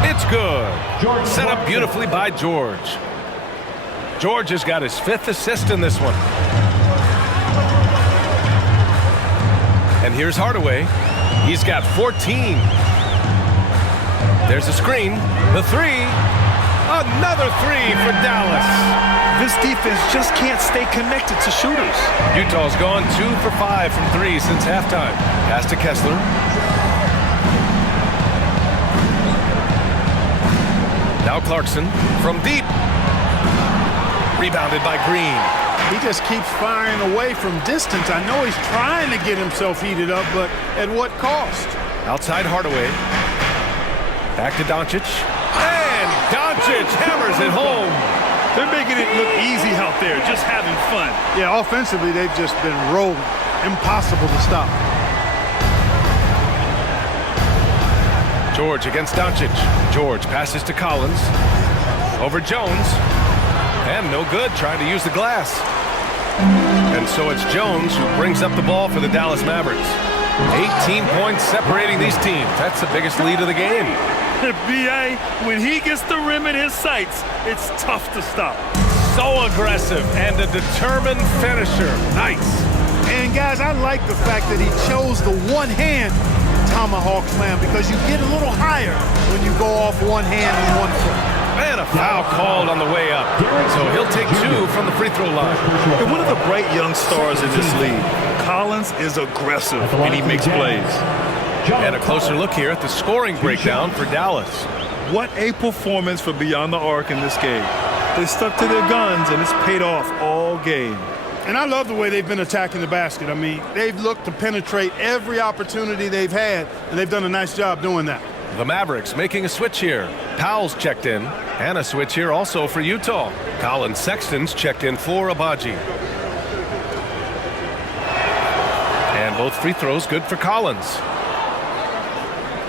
It's good. Set up beautifully by George. George has got his 5th assist in this one. And here's Hardaway. He's got 14. There's a screen. The 3. Another 3 for Dallas. This defense just can't stay connected to shooters. Utah's gone 2 for 5 from 3 since halftime. Pass to Kessler. Now Clarkson from deep. Rebounded by Green. He just keeps firing away from distance. I know he's trying to get himself heated up, but at what cost? Outside Hardaway. Back to Doncic. And Doncic hammers it home. They're making it look easy out there, just having fun. Yeah, offensively, they've just been rolling. Impossible to stop. George against Doncic. George passes to Collins. Over Jones. And no good, trying to use the glass. And so it's Jones who brings up the ball for the Dallas Mavericks. 18 points separating these teams. That's the biggest lead of the game. B.A., when he gets the rim in his sights, it's tough to stop. So aggressive and a determined finisher. Nice. And guys, I like the fact that he chose the one hand tomahawk slam because you get a little higher when you go off one hand and one foot. And a foul called on the way up. So he'll take 2 from the free throw line. And one of the bright young stars in this league. Collins is aggressive and he makes plays. And a closer look here at the scoring breakdown for Dallas. What a performance for Beyond the Arc in this game. They stuck to their guns and it's paid off all game. And I love the way they've been attacking the basket. I mean, they've looked to penetrate every opportunity they've had, and they've done a nice job doing that. The Mavericks making a switch here. Powell's checked in, and a switch here also for Utah. Colin Sexton's checked in for Abaji. And both free throws good for Collins.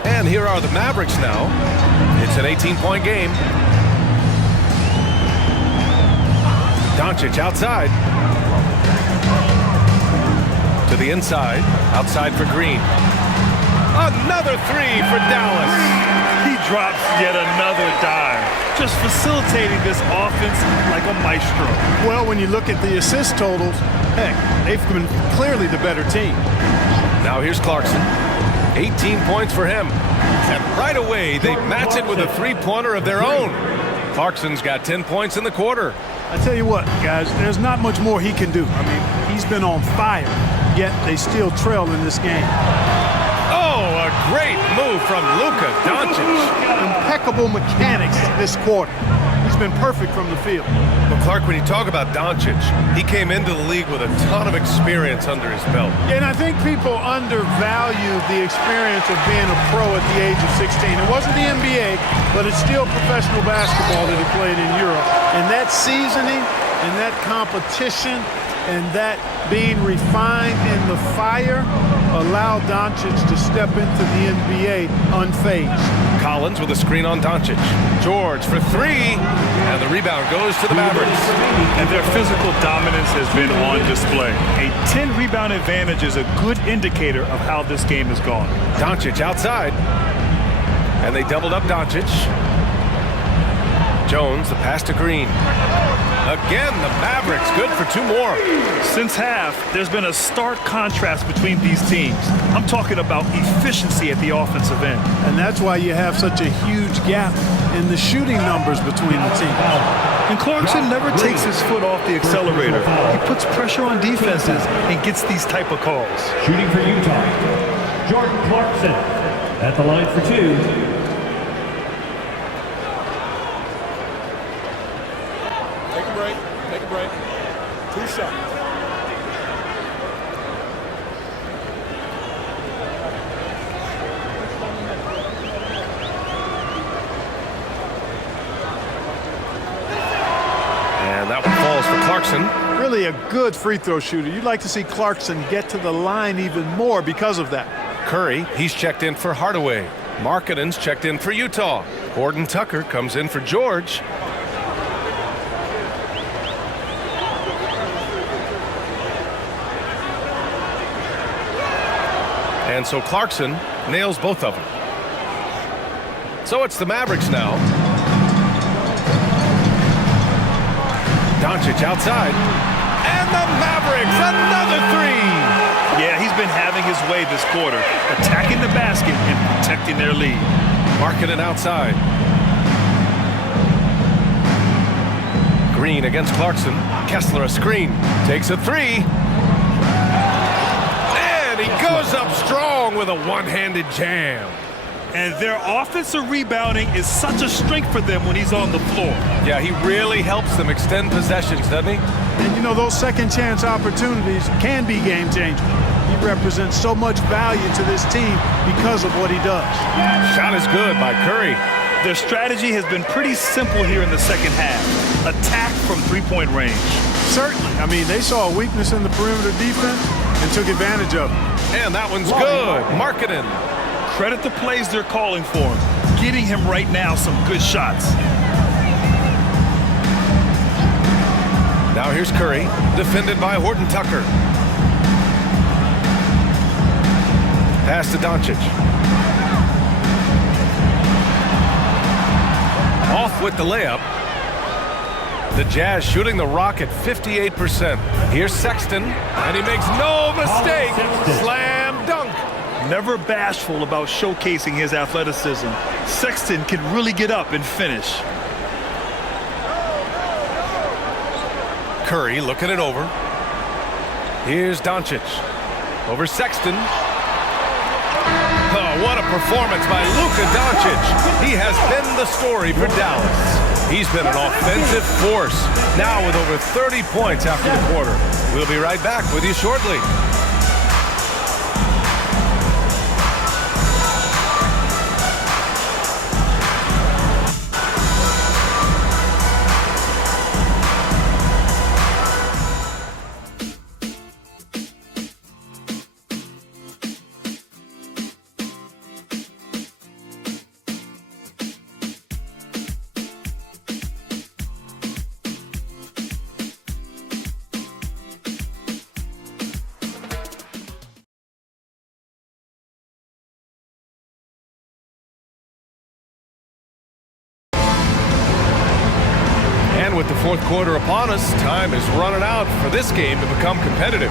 And here are the Mavericks now. It's an 18-point game. Doncic outside. To the inside. Outside for Green. Another 3 for Dallas. He drops yet another dime, just facilitating this offense like a maestro. Well, when you look at the assist totals, heck, they've been clearly the better team. Now here's Clarkson. 18 points for him. And right away, they match it with a three-pointer of their own. Clarkson's got 10 points in the quarter. I tell you what, guys, there's not much more he can do. I mean, he's been on fire, yet they still trail in this game. Oh, a great move from Luka Doncic. Impeccable mechanics this quarter. He's been perfect from the field. Well, Clark, when you talk about Doncic, he came into the league with a ton of experience under his belt. And I think people undervalue the experience of being a pro at the age of 16. It wasn't the NBA, but it's still professional basketball that he played in Europe. And that seasoning and that competition and that being refined in the fire allowed Doncic to step into the NBA unfazed. Collins with a screen on Doncic. George for 3, and the rebound goes to the Mavericks. And their physical dominance has been on display. A 10-rebound advantage is a good indicator of how this game has gone. Doncic outside, and they doubled up Doncic. Jones, the pass to Green. Again, the Mavericks good for 2 more. Since half, there's been a stark contrast between these teams. I'm talking about efficiency at the offensive end. And that's why you have such a huge gap in the shooting numbers between the teams. And Clarkson never takes his foot off the accelerator. He puts pressure on defenses and gets these type of calls. Shooting for Utah, Jordan Clarkson at the line for 2. Take a break. 2 shots. And that one falls for Clarkson. Really a good free throw shooter. You'd like to see Clarkson get to the line even more because of that. Curry, he's checked in for Hardaway. Markkanen's checked in for Utah. Gordon Tucker comes in for George. And so Clarkson nails both of them. So it's the Mavericks now. Doncic outside. And the Mavericks, another 3. Yeah, he's been having his way this quarter, attacking the basket and protecting their lead. Markkanen outside. Green against Clarkson. Kessler a screen. Takes a 3. He goes up strong with a one-handed jam. And their offensive rebounding is such a strength for them when he's on the floor. Yeah, he really helps them extend possessions, doesn't he? And you know, those second chance opportunities can be game changers. He represents so much value to this team because of what he does. Shot is good by Curry. Their strategy has been pretty simple here in the second half. Attack from three-point range. Certainly. I mean, they saw a weakness in the perimeter defense and took advantage of it. And that one's good. Markkanen. Credit the plays they're calling for him. Getting him right now some good shots. Now here's Curry, defended by Horton Tucker. Pass to Doncic. Off with the layup. The Jazz shooting the rock at 58%. Here's Sexton, and he makes no mistake. Slam dunk. never bashful about showcasing his athleticism. Sexton can really get up and finish. Curry looking it over. Here's Doncic. Over Sexton. Oh, what a performance by Luka Doncic. He has been the story for Dallas. He's been an offensive force, now with over 30 points after the quarter. We'll be right back with you shortly. With the fourth quarter upon us, time is running out for this game to become competitive.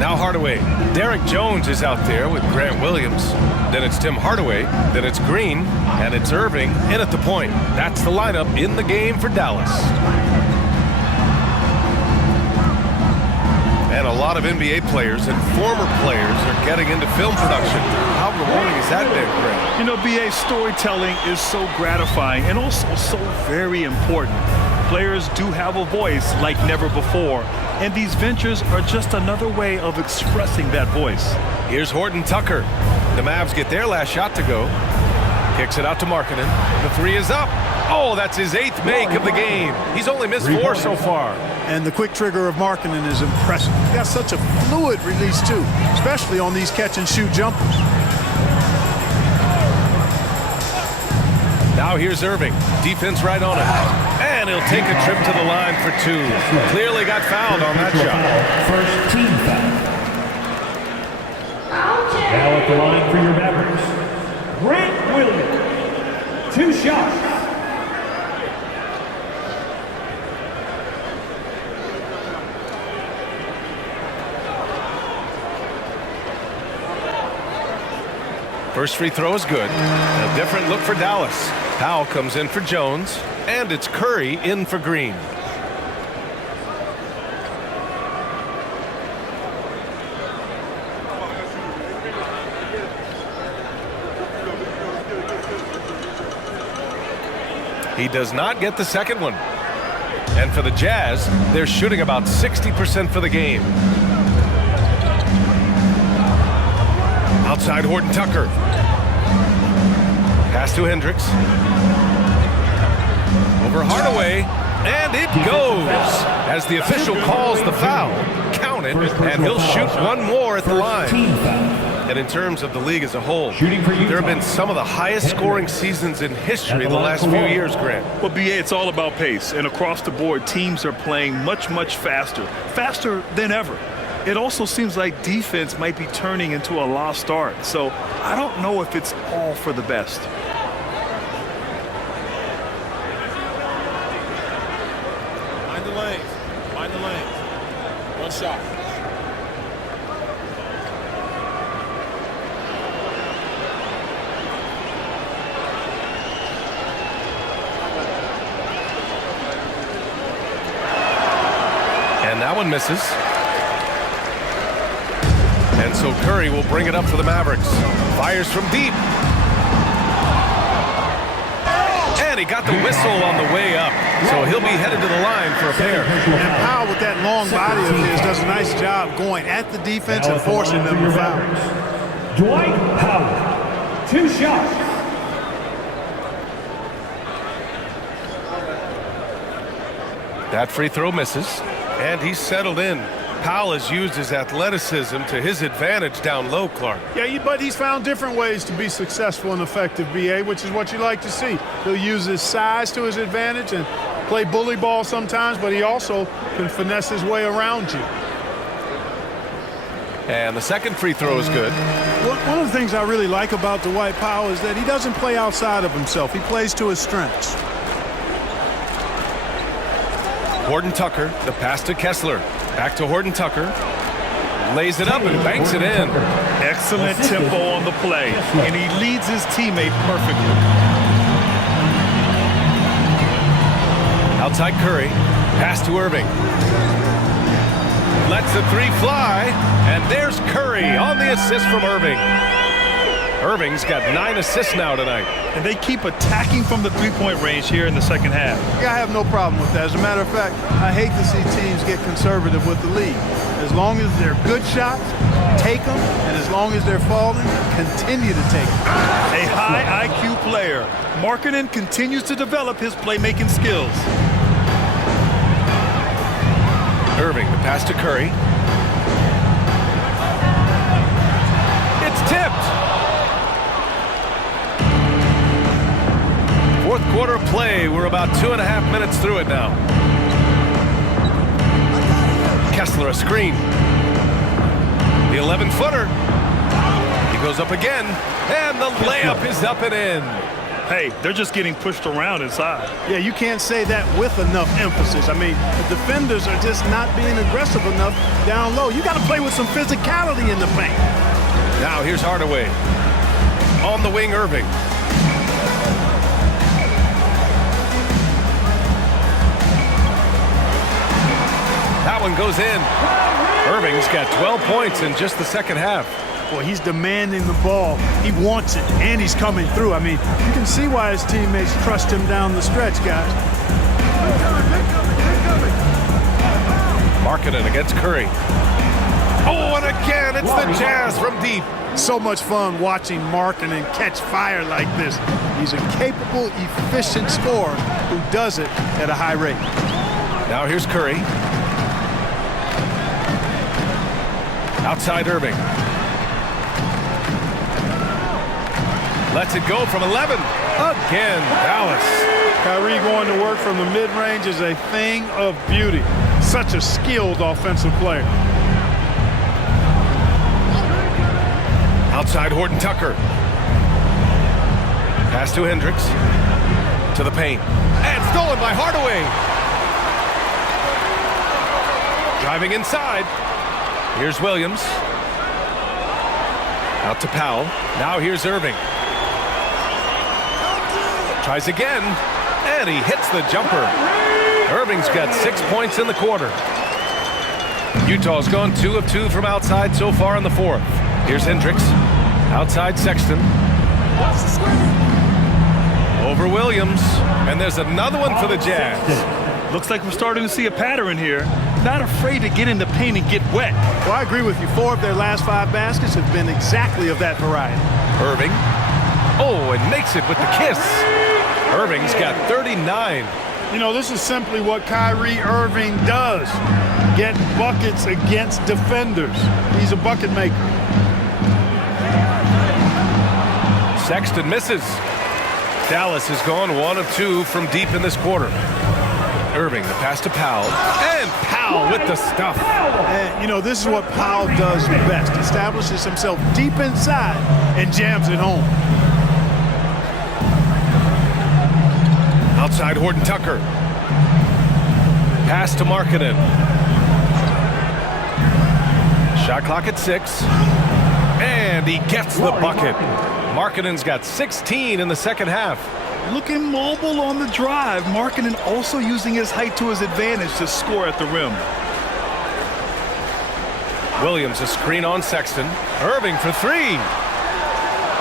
Now Hardaway. Derek Jones is out there with Grant Williams. Then it's Tim Hardaway. Then it's Green. And it's Irving in at the point. That's the lineup in the game for Dallas. And a lot of NBA players and former players are getting into film production. How rewarding has that been, Grant? You know, BA, storytelling is so gratifying and also so very important. Players do have a voice like never before, and these ventures are just another way of expressing that voice. Here's Horton Tucker. The Mavs get their last shot to go. Kicks it out to Markkanen. The three is up. Oh, that's his 8th make of the game. He's only missed 4 so far. And the quick trigger of Markkanen is impressive. He got such a fluid release, too, especially on these catch-and-shoot jumpers. Now here's Irving. Defense right on it. And he'll take a trip to the line for 2. Clearly got fouled on that shot. First team foul. Now at the line for your Mavericks, Grant Williams. 2 shots. First free throw is good. A different look for Dallas. Powell comes in for Jones, and it's Curry in for Green. He does not get the second one. And for the Jazz, they're shooting about 60% for the game. Outside Horton Tucker. Pass to Hendricks. Over Hardaway. And it goes. As the official calls the foul. Count it. And he'll shoot one more at the line. And in terms of the league as a whole, there have been some of the highest scoring seasons in history the last few years, Grant. Well, BA, it's all about pace. And across the board, teams are playing much, much faster. Faster than ever. It also seems like defense might be turning into a lost art. So I don't know if it's all for the best. Mind the lanes. Mind the lanes. One shot. And that one misses. And so Curry will bring it up for the Mavericks. Fires from deep. And he got the whistle on the way up. So he'll be headed to the line for a pair. And Powell, with that long body of his, does a nice job going at the defense and forcing them to foul. Dwight Powell. 2 shots. That free throw misses. And he's settled in. Powell has used his athleticism to his advantage down low, Clark. Yeah, but he's found different ways to be successful and effective, BA, which is what you like to see. He'll use his size to his advantage and play bully ball sometimes, but he also can finesse his way around you. And the second free throw is good. One of the things I really like about Dwight Powell is that he doesn't play outside of himself. He plays to his strengths. Horton Tucker, the pass to Kessler. Back to Horton Tucker. Lays it up and banks it in. Excellent tempo on the play, and he leads his teammate perfectly. Outside Curry. Pass to Irving. Lets the three fly, and there's Curry on the assist from Irving. Irving's got 9 assists now tonight. And they keep attacking from the three-point range here in the second half. Yeah, I have no problem with that. As a matter of fact, I hate to see teams get conservative with the lead. As long as they're good shots, take them, and as long as they're falling, continue to take them. A high IQ player. Markkanen continues to develop his playmaking skills. Irving, the pass to Curry. It's tipped. Fourth quarter of play. We're about 2.5 minutes through it now. Kessler, a screen. The 11-footer. He goes up again, and the layup is up and in. Hey, they're just getting pushed around inside. Yeah, you can't say that with enough emphasis. I mean, the defenders are just not being aggressive enough down low. You got to play with some physicality in the paint. Now here's Hardaway. On the wing, Irving. That one goes in. Irving's got 12 points in just the second half. Boy, he's demanding the ball. He wants it, and he's coming through. I mean, you can see why his teammates trust him down the stretch, guys. Markkanen against Curry. Oh, and again, it's the Jazz from deep. So much fun watching Markkanen catch fire like this. He's a capable, efficient scorer who does it at a high rate. Now here's Curry. Outside Irving. Lets it go from 11. Again, Dallas. Kyrie going to work from the mid-range is a thing of beauty. Such a skilled offensive player. Outside Horton Tucker. Pass to Hendricks. To the paint. And stolen by Hardaway. Driving inside. Here's Williams. Out to Powell. Now here's Irving. Tries again, and he hits the jumper. Irving's got 6 points in the quarter. Utah's gone 2 of 2 from outside so far in the fourth. Here's Hendricks. Outside Sexton. Over Williams. And there's another one for the Jazz. Looks like we're starting to see a pattern here. Not afraid to get in the paint and get wet. Well, I agree with you. 4 of their last 5 baskets have been exactly of that variety. Irving. Oh, and makes it with the kiss. Irving's got 39. You know, this is simply what Kyrie Irving does. Get buckets against defenders. He's a bucket maker. Sexton misses. Dallas has gone 1 of 2 from deep in this quarter. Irving, the pass to Powell. And Powell with the stuff. And, you know, this is what Powell does best. Establishes himself deep inside and jams it home. Outside Horton Tucker. Pass to Markkanen. Shot clock at 6. And he gets the bucket. Markkanen's got 16 in the second half. Looking mobile on the drive. Markkanen also using his height to his advantage to score at the rim. Williams a screen on Sexton. Irving for 3.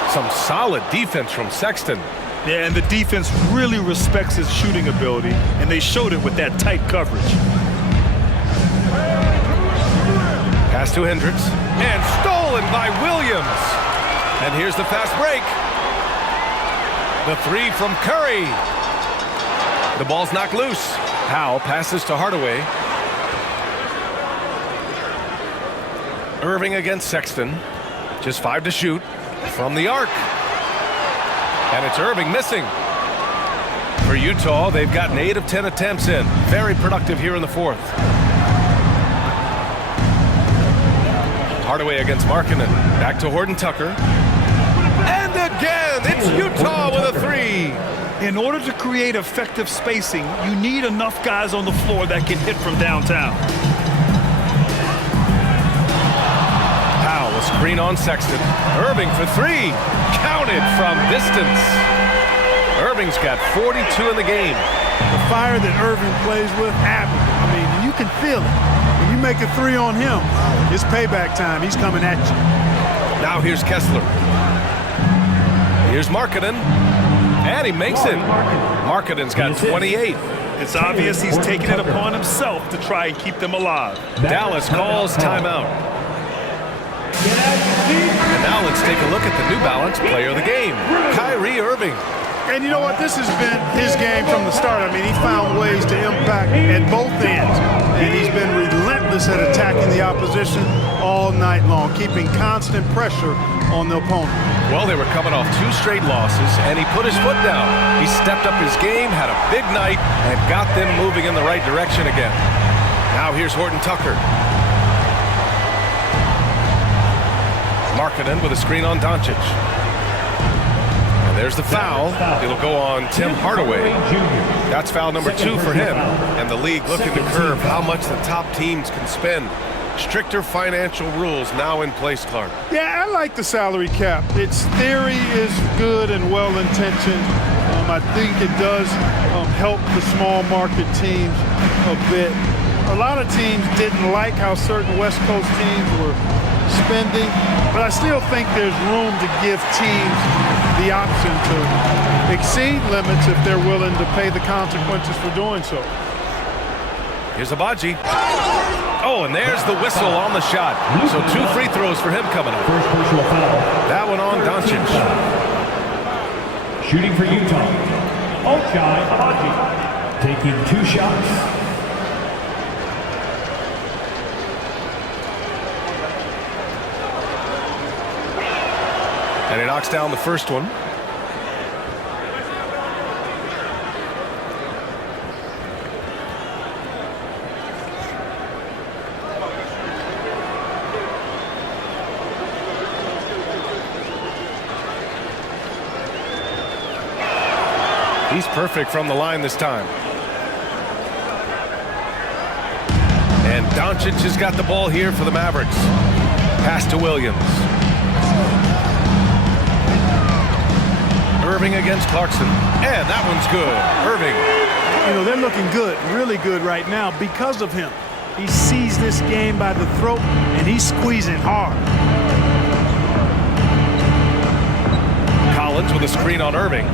Some solid defense from Sexton. Yeah, and the defense really respects his shooting ability, and they showed it with that tight coverage. Pass to Hendricks. And stolen by Williams. And here's the fast break. The 3 from Curry. The ball's knocked loose. Powell passes to Hardaway. Irving against Sexton. Just 5 to shoot from the arc. And it's Irving missing. For Utah, they've gotten 8 of 10 attempts in. Very productive here in the fourth. Hardaway against Markkanen. Back to Horton Tucker. And again, it's Utah with a three. In order to create effective spacing, you need enough guys on the floor that can hit from downtown. Powell, a screen on Sexton. Irving for three. Counted from distance. Irving's got 42 in the game. The fire that Irving plays with, admirable. I mean, you can feel it. When you make a three on him, it's payback time. He's coming at you. Now here's Kessler. Here's Markkanen. And he makes it. Markkanen's got 28. It's obvious he's taking it upon himself to try and keep them alive. Dallas calls timeout. And now let's take a look at the New Balance player of the game, Kyrie Irving. And you know what? This has been his game from the start. I mean, he found ways to impact at both ends. And he's been relentless at attacking the opposition all night long, keeping constant pressure on the opponent. Well, they were coming off 2 straight losses, and he put his foot down. He stepped up his game, had a big night, and got them moving in the right direction again. Now here's Horton Tucker. Markkanen with a screen on Doncic. And there's the foul. It'll go on Tim Hardaway. That's foul number 2 for him. And the league looking to curb how much the top teams can spend. Stricter financial rules now in place, Clark. Yeah, I like the salary cap. Its theory is good and well-intentioned. I think it does help the small market teams a bit. A lot of teams didn't like how certain West Coast teams were spending, but I still think there's room to give teams the option to exceed limits if they're willing to pay the consequences for doing so. Here's Abaji. Oh, and there's the whistle on the shot. So 2 free throws for him coming up. First personal foul. That one on Doncic. Shooting for Utah. Ochai Abaji taking 2 shots. And he knocks down the first one. He's perfect from the line this time. And Doncic has got the ball here for the Mavericks. Pass to Williams. Irving against Clarkson. And that one's good. Irving. You know, they're looking good, really good right now because of him. He sees this game by the throat, and he's squeezing hard. Collins with a screen on Irving.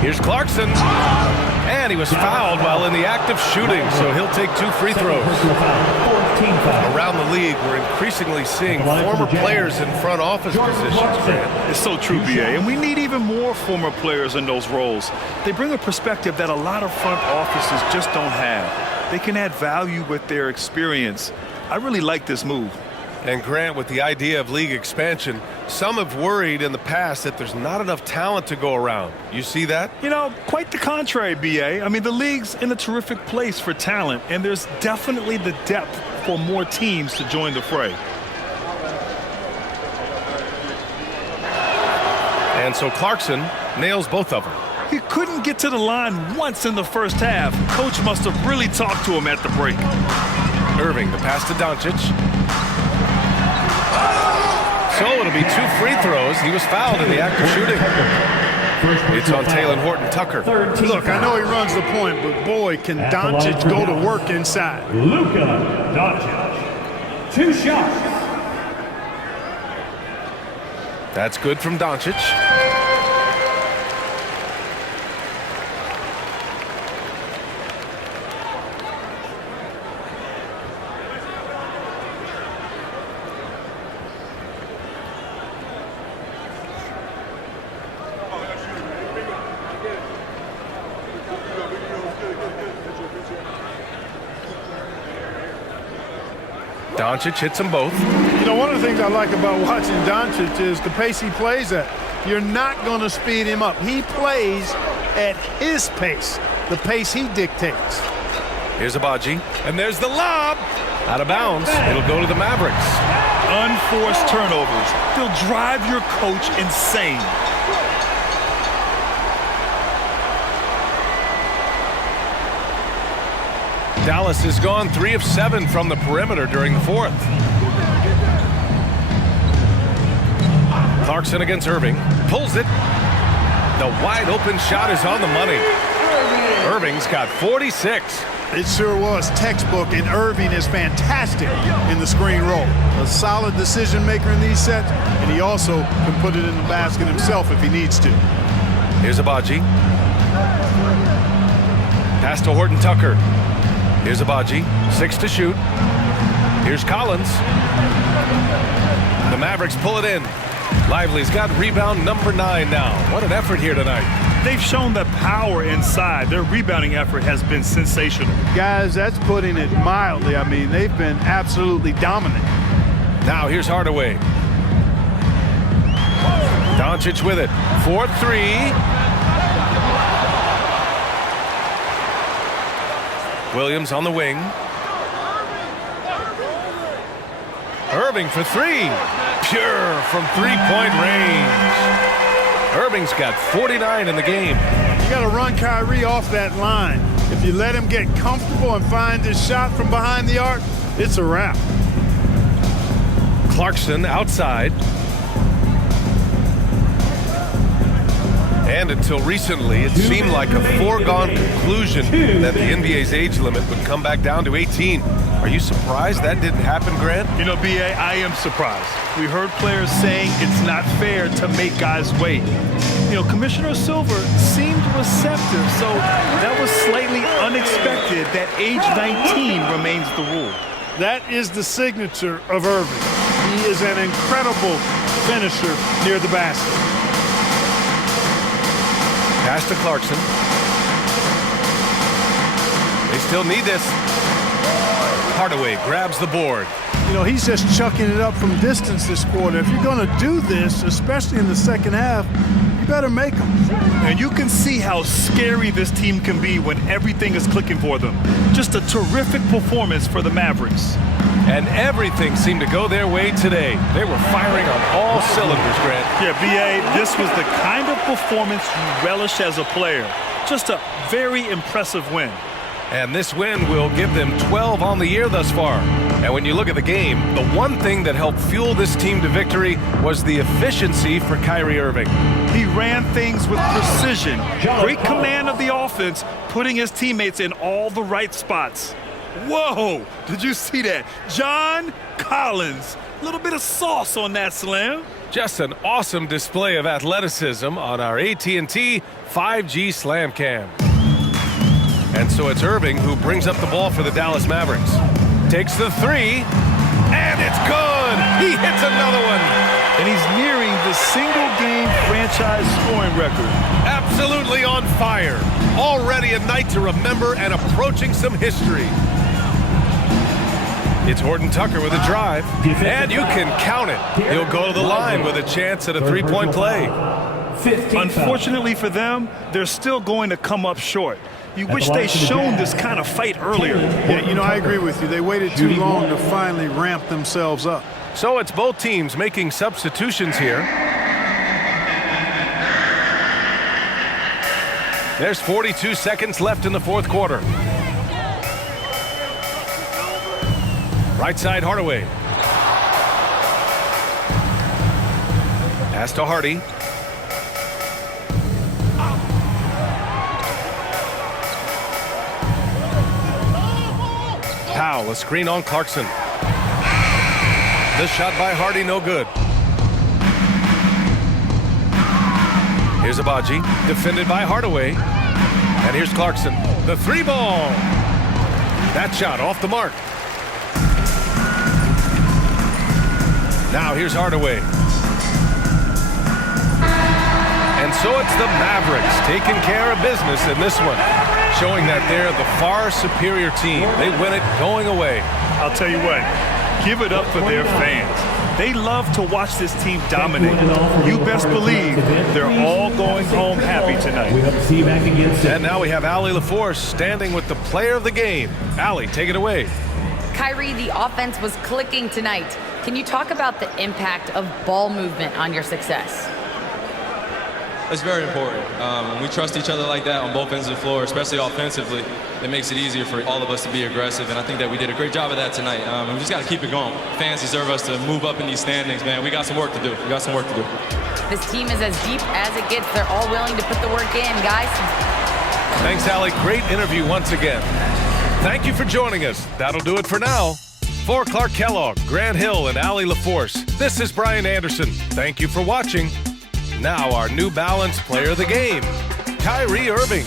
Here's Clarkson. And he was fouled while in the act of shooting, so he'll take 2 free throws. Around the league, we're increasingly seeing former players in front office positions. It's so true, BA, and we need even more former players in those roles. They bring a perspective that a lot of front offices just don't have. They can add value with their experience. I really like this move. And Grant, with the idea of league expansion, some have worried in the past that there's not enough talent to go around. You see that? You know, quite the contrary, BA. I mean, the league's in a terrific place for talent, and there's definitely the depth for more teams to join the fray. And so Clarkson nails both of them. He couldn't get to the line once in the first half. Coach must have really talked to him at the break. Irving, the pass to Doncic. So it'll be 2 free throws. He was fouled in the act of shooting. It's on Taylor Horton Tucker. Look, I know he runs the point, but boy, can Doncic go to work inside. Luka Doncic. 2 shots. That's good from Doncic. Doncic hits them both. You know, one of the things I like about watching Doncic is the pace he plays at. You're not going to speed him up. He plays at his pace, the pace he dictates. Here's Abaji, and there's the lob. Out of bounds. It'll go to the Mavericks. unforced turnovers. They'll drive your coach insane. Dallas has gone 3 of 7 from the perimeter during the fourth. Clarkson against Irving. Pulls it. The wide open shot is on the money. Irving's got 46. It sure was textbook, and Irving is fantastic in the screen roll. A solid decision maker in these sets, and he also can put it in the basket himself if he needs to. Here's Abaji. Pass to Horton Tucker. Here's Abaji. 6 to shoot. Here's Collins. The Mavericks pull it in. Lively's got rebound number 9 now. What an effort here tonight. They've shown the power inside. Their rebounding effort has been sensational. Guys, that's putting it mildly. I mean, they've been absolutely dominant. Now here's Hardaway. Doncic with it. 4-3. Williams on the wing. Irving for 3. Pure from three-point range. Irving's got 49 in the game. You got to run Kyrie off that line. If you let him get comfortable and find his shot from behind the arc, it's a wrap. Clarkson outside. And until recently, it seemed like a foregone conclusion that the NBA's age limit would come back down to 18. Are you surprised that didn't happen, Grant? You know, B.A., I am surprised. We heard players saying it's not fair to make guys wait. You know, Commissioner Silver seemed receptive, so that was slightly unexpected that age 19 remains the rule. That is the signature of Irving. He is an incredible finisher near the basket. Pass to Clarkson. They still need this. Hardaway grabs the board. You know, he's just chucking it up from distance this quarter. If you're going to do this, especially in the second half, you better make them. And you can see how scary this team can be when everything is clicking for them. Just a terrific performance for the Mavericks. And everything seemed to go their way today. They were firing on all cylinders, Grant. Yeah, B.A., this was the kind of performance you relish as a player. Just a very impressive win. And this win will give them 12 on the year thus far. And when you look at the game, the one thing that helped fuel this team to victory was the efficiency for Kyrie Irving. He ran things with precision. Great command of the offense, putting his teammates in all the right spots. Whoa! Did you see that? John Collins. A little bit of sauce on that slam. Just an awesome display of athleticism on our AT&T 5G Slam Cam. And so it's Irving who brings up the ball for the Dallas Mavericks. Takes the 3, and it's good! He hits another one! And he's nearing the single-game franchise scoring record. Absolutely on fire. Already a night to remember and approaching some history. It's Horton Tucker with a drive, and you can count it. He'll go to the line with a chance at a three-point play. Unfortunately for them, they're still going to come up short. You wish they'd shown this kind of fight earlier. Yeah, you know, I agree with you. They waited too long to finally ramp themselves up. So it's both teams making substitutions here. There's 42 seconds left in the fourth quarter. Right side, Hardaway. Pass to Hardy. Powell, a screen on Clarkson. The shot by Hardy, no good. Here's Abaji, defended by Hardaway. And here's Clarkson, the 3-ball. That shot off the mark. Now here's Hardaway. And so it's the Mavericks taking care of business in this one, showing that they're the far superior team. They win it going away. I'll tell you what, give it up for their fans. They love to watch this team dominate. You best believe they're all going home happy tonight. And now we have Allie LaForce standing with the player of the game. Allie, take it away. Kyrie, the offense was clicking tonight. Can you talk about the impact of ball movement on your success? It's very important. When we trust each other like that on both ends of the floor, especially offensively, it makes it easier for all of us to be aggressive, and I think that we did a great job of that tonight. And we just got to keep it going. Fans deserve us to move up in these standings, man. We got some work to do. We got some work to do. This team is as deep as it gets. They're all willing to put the work in, guys. Thanks, Allie. Great interview once again. Thank you for joining us. That'll do it for now. For Clark Kellogg, Grant Hill, and Allie LaForce, this is Brian Anderson. Thank you for watching. Now our New Balance Player of the Game, Kyrie Irving.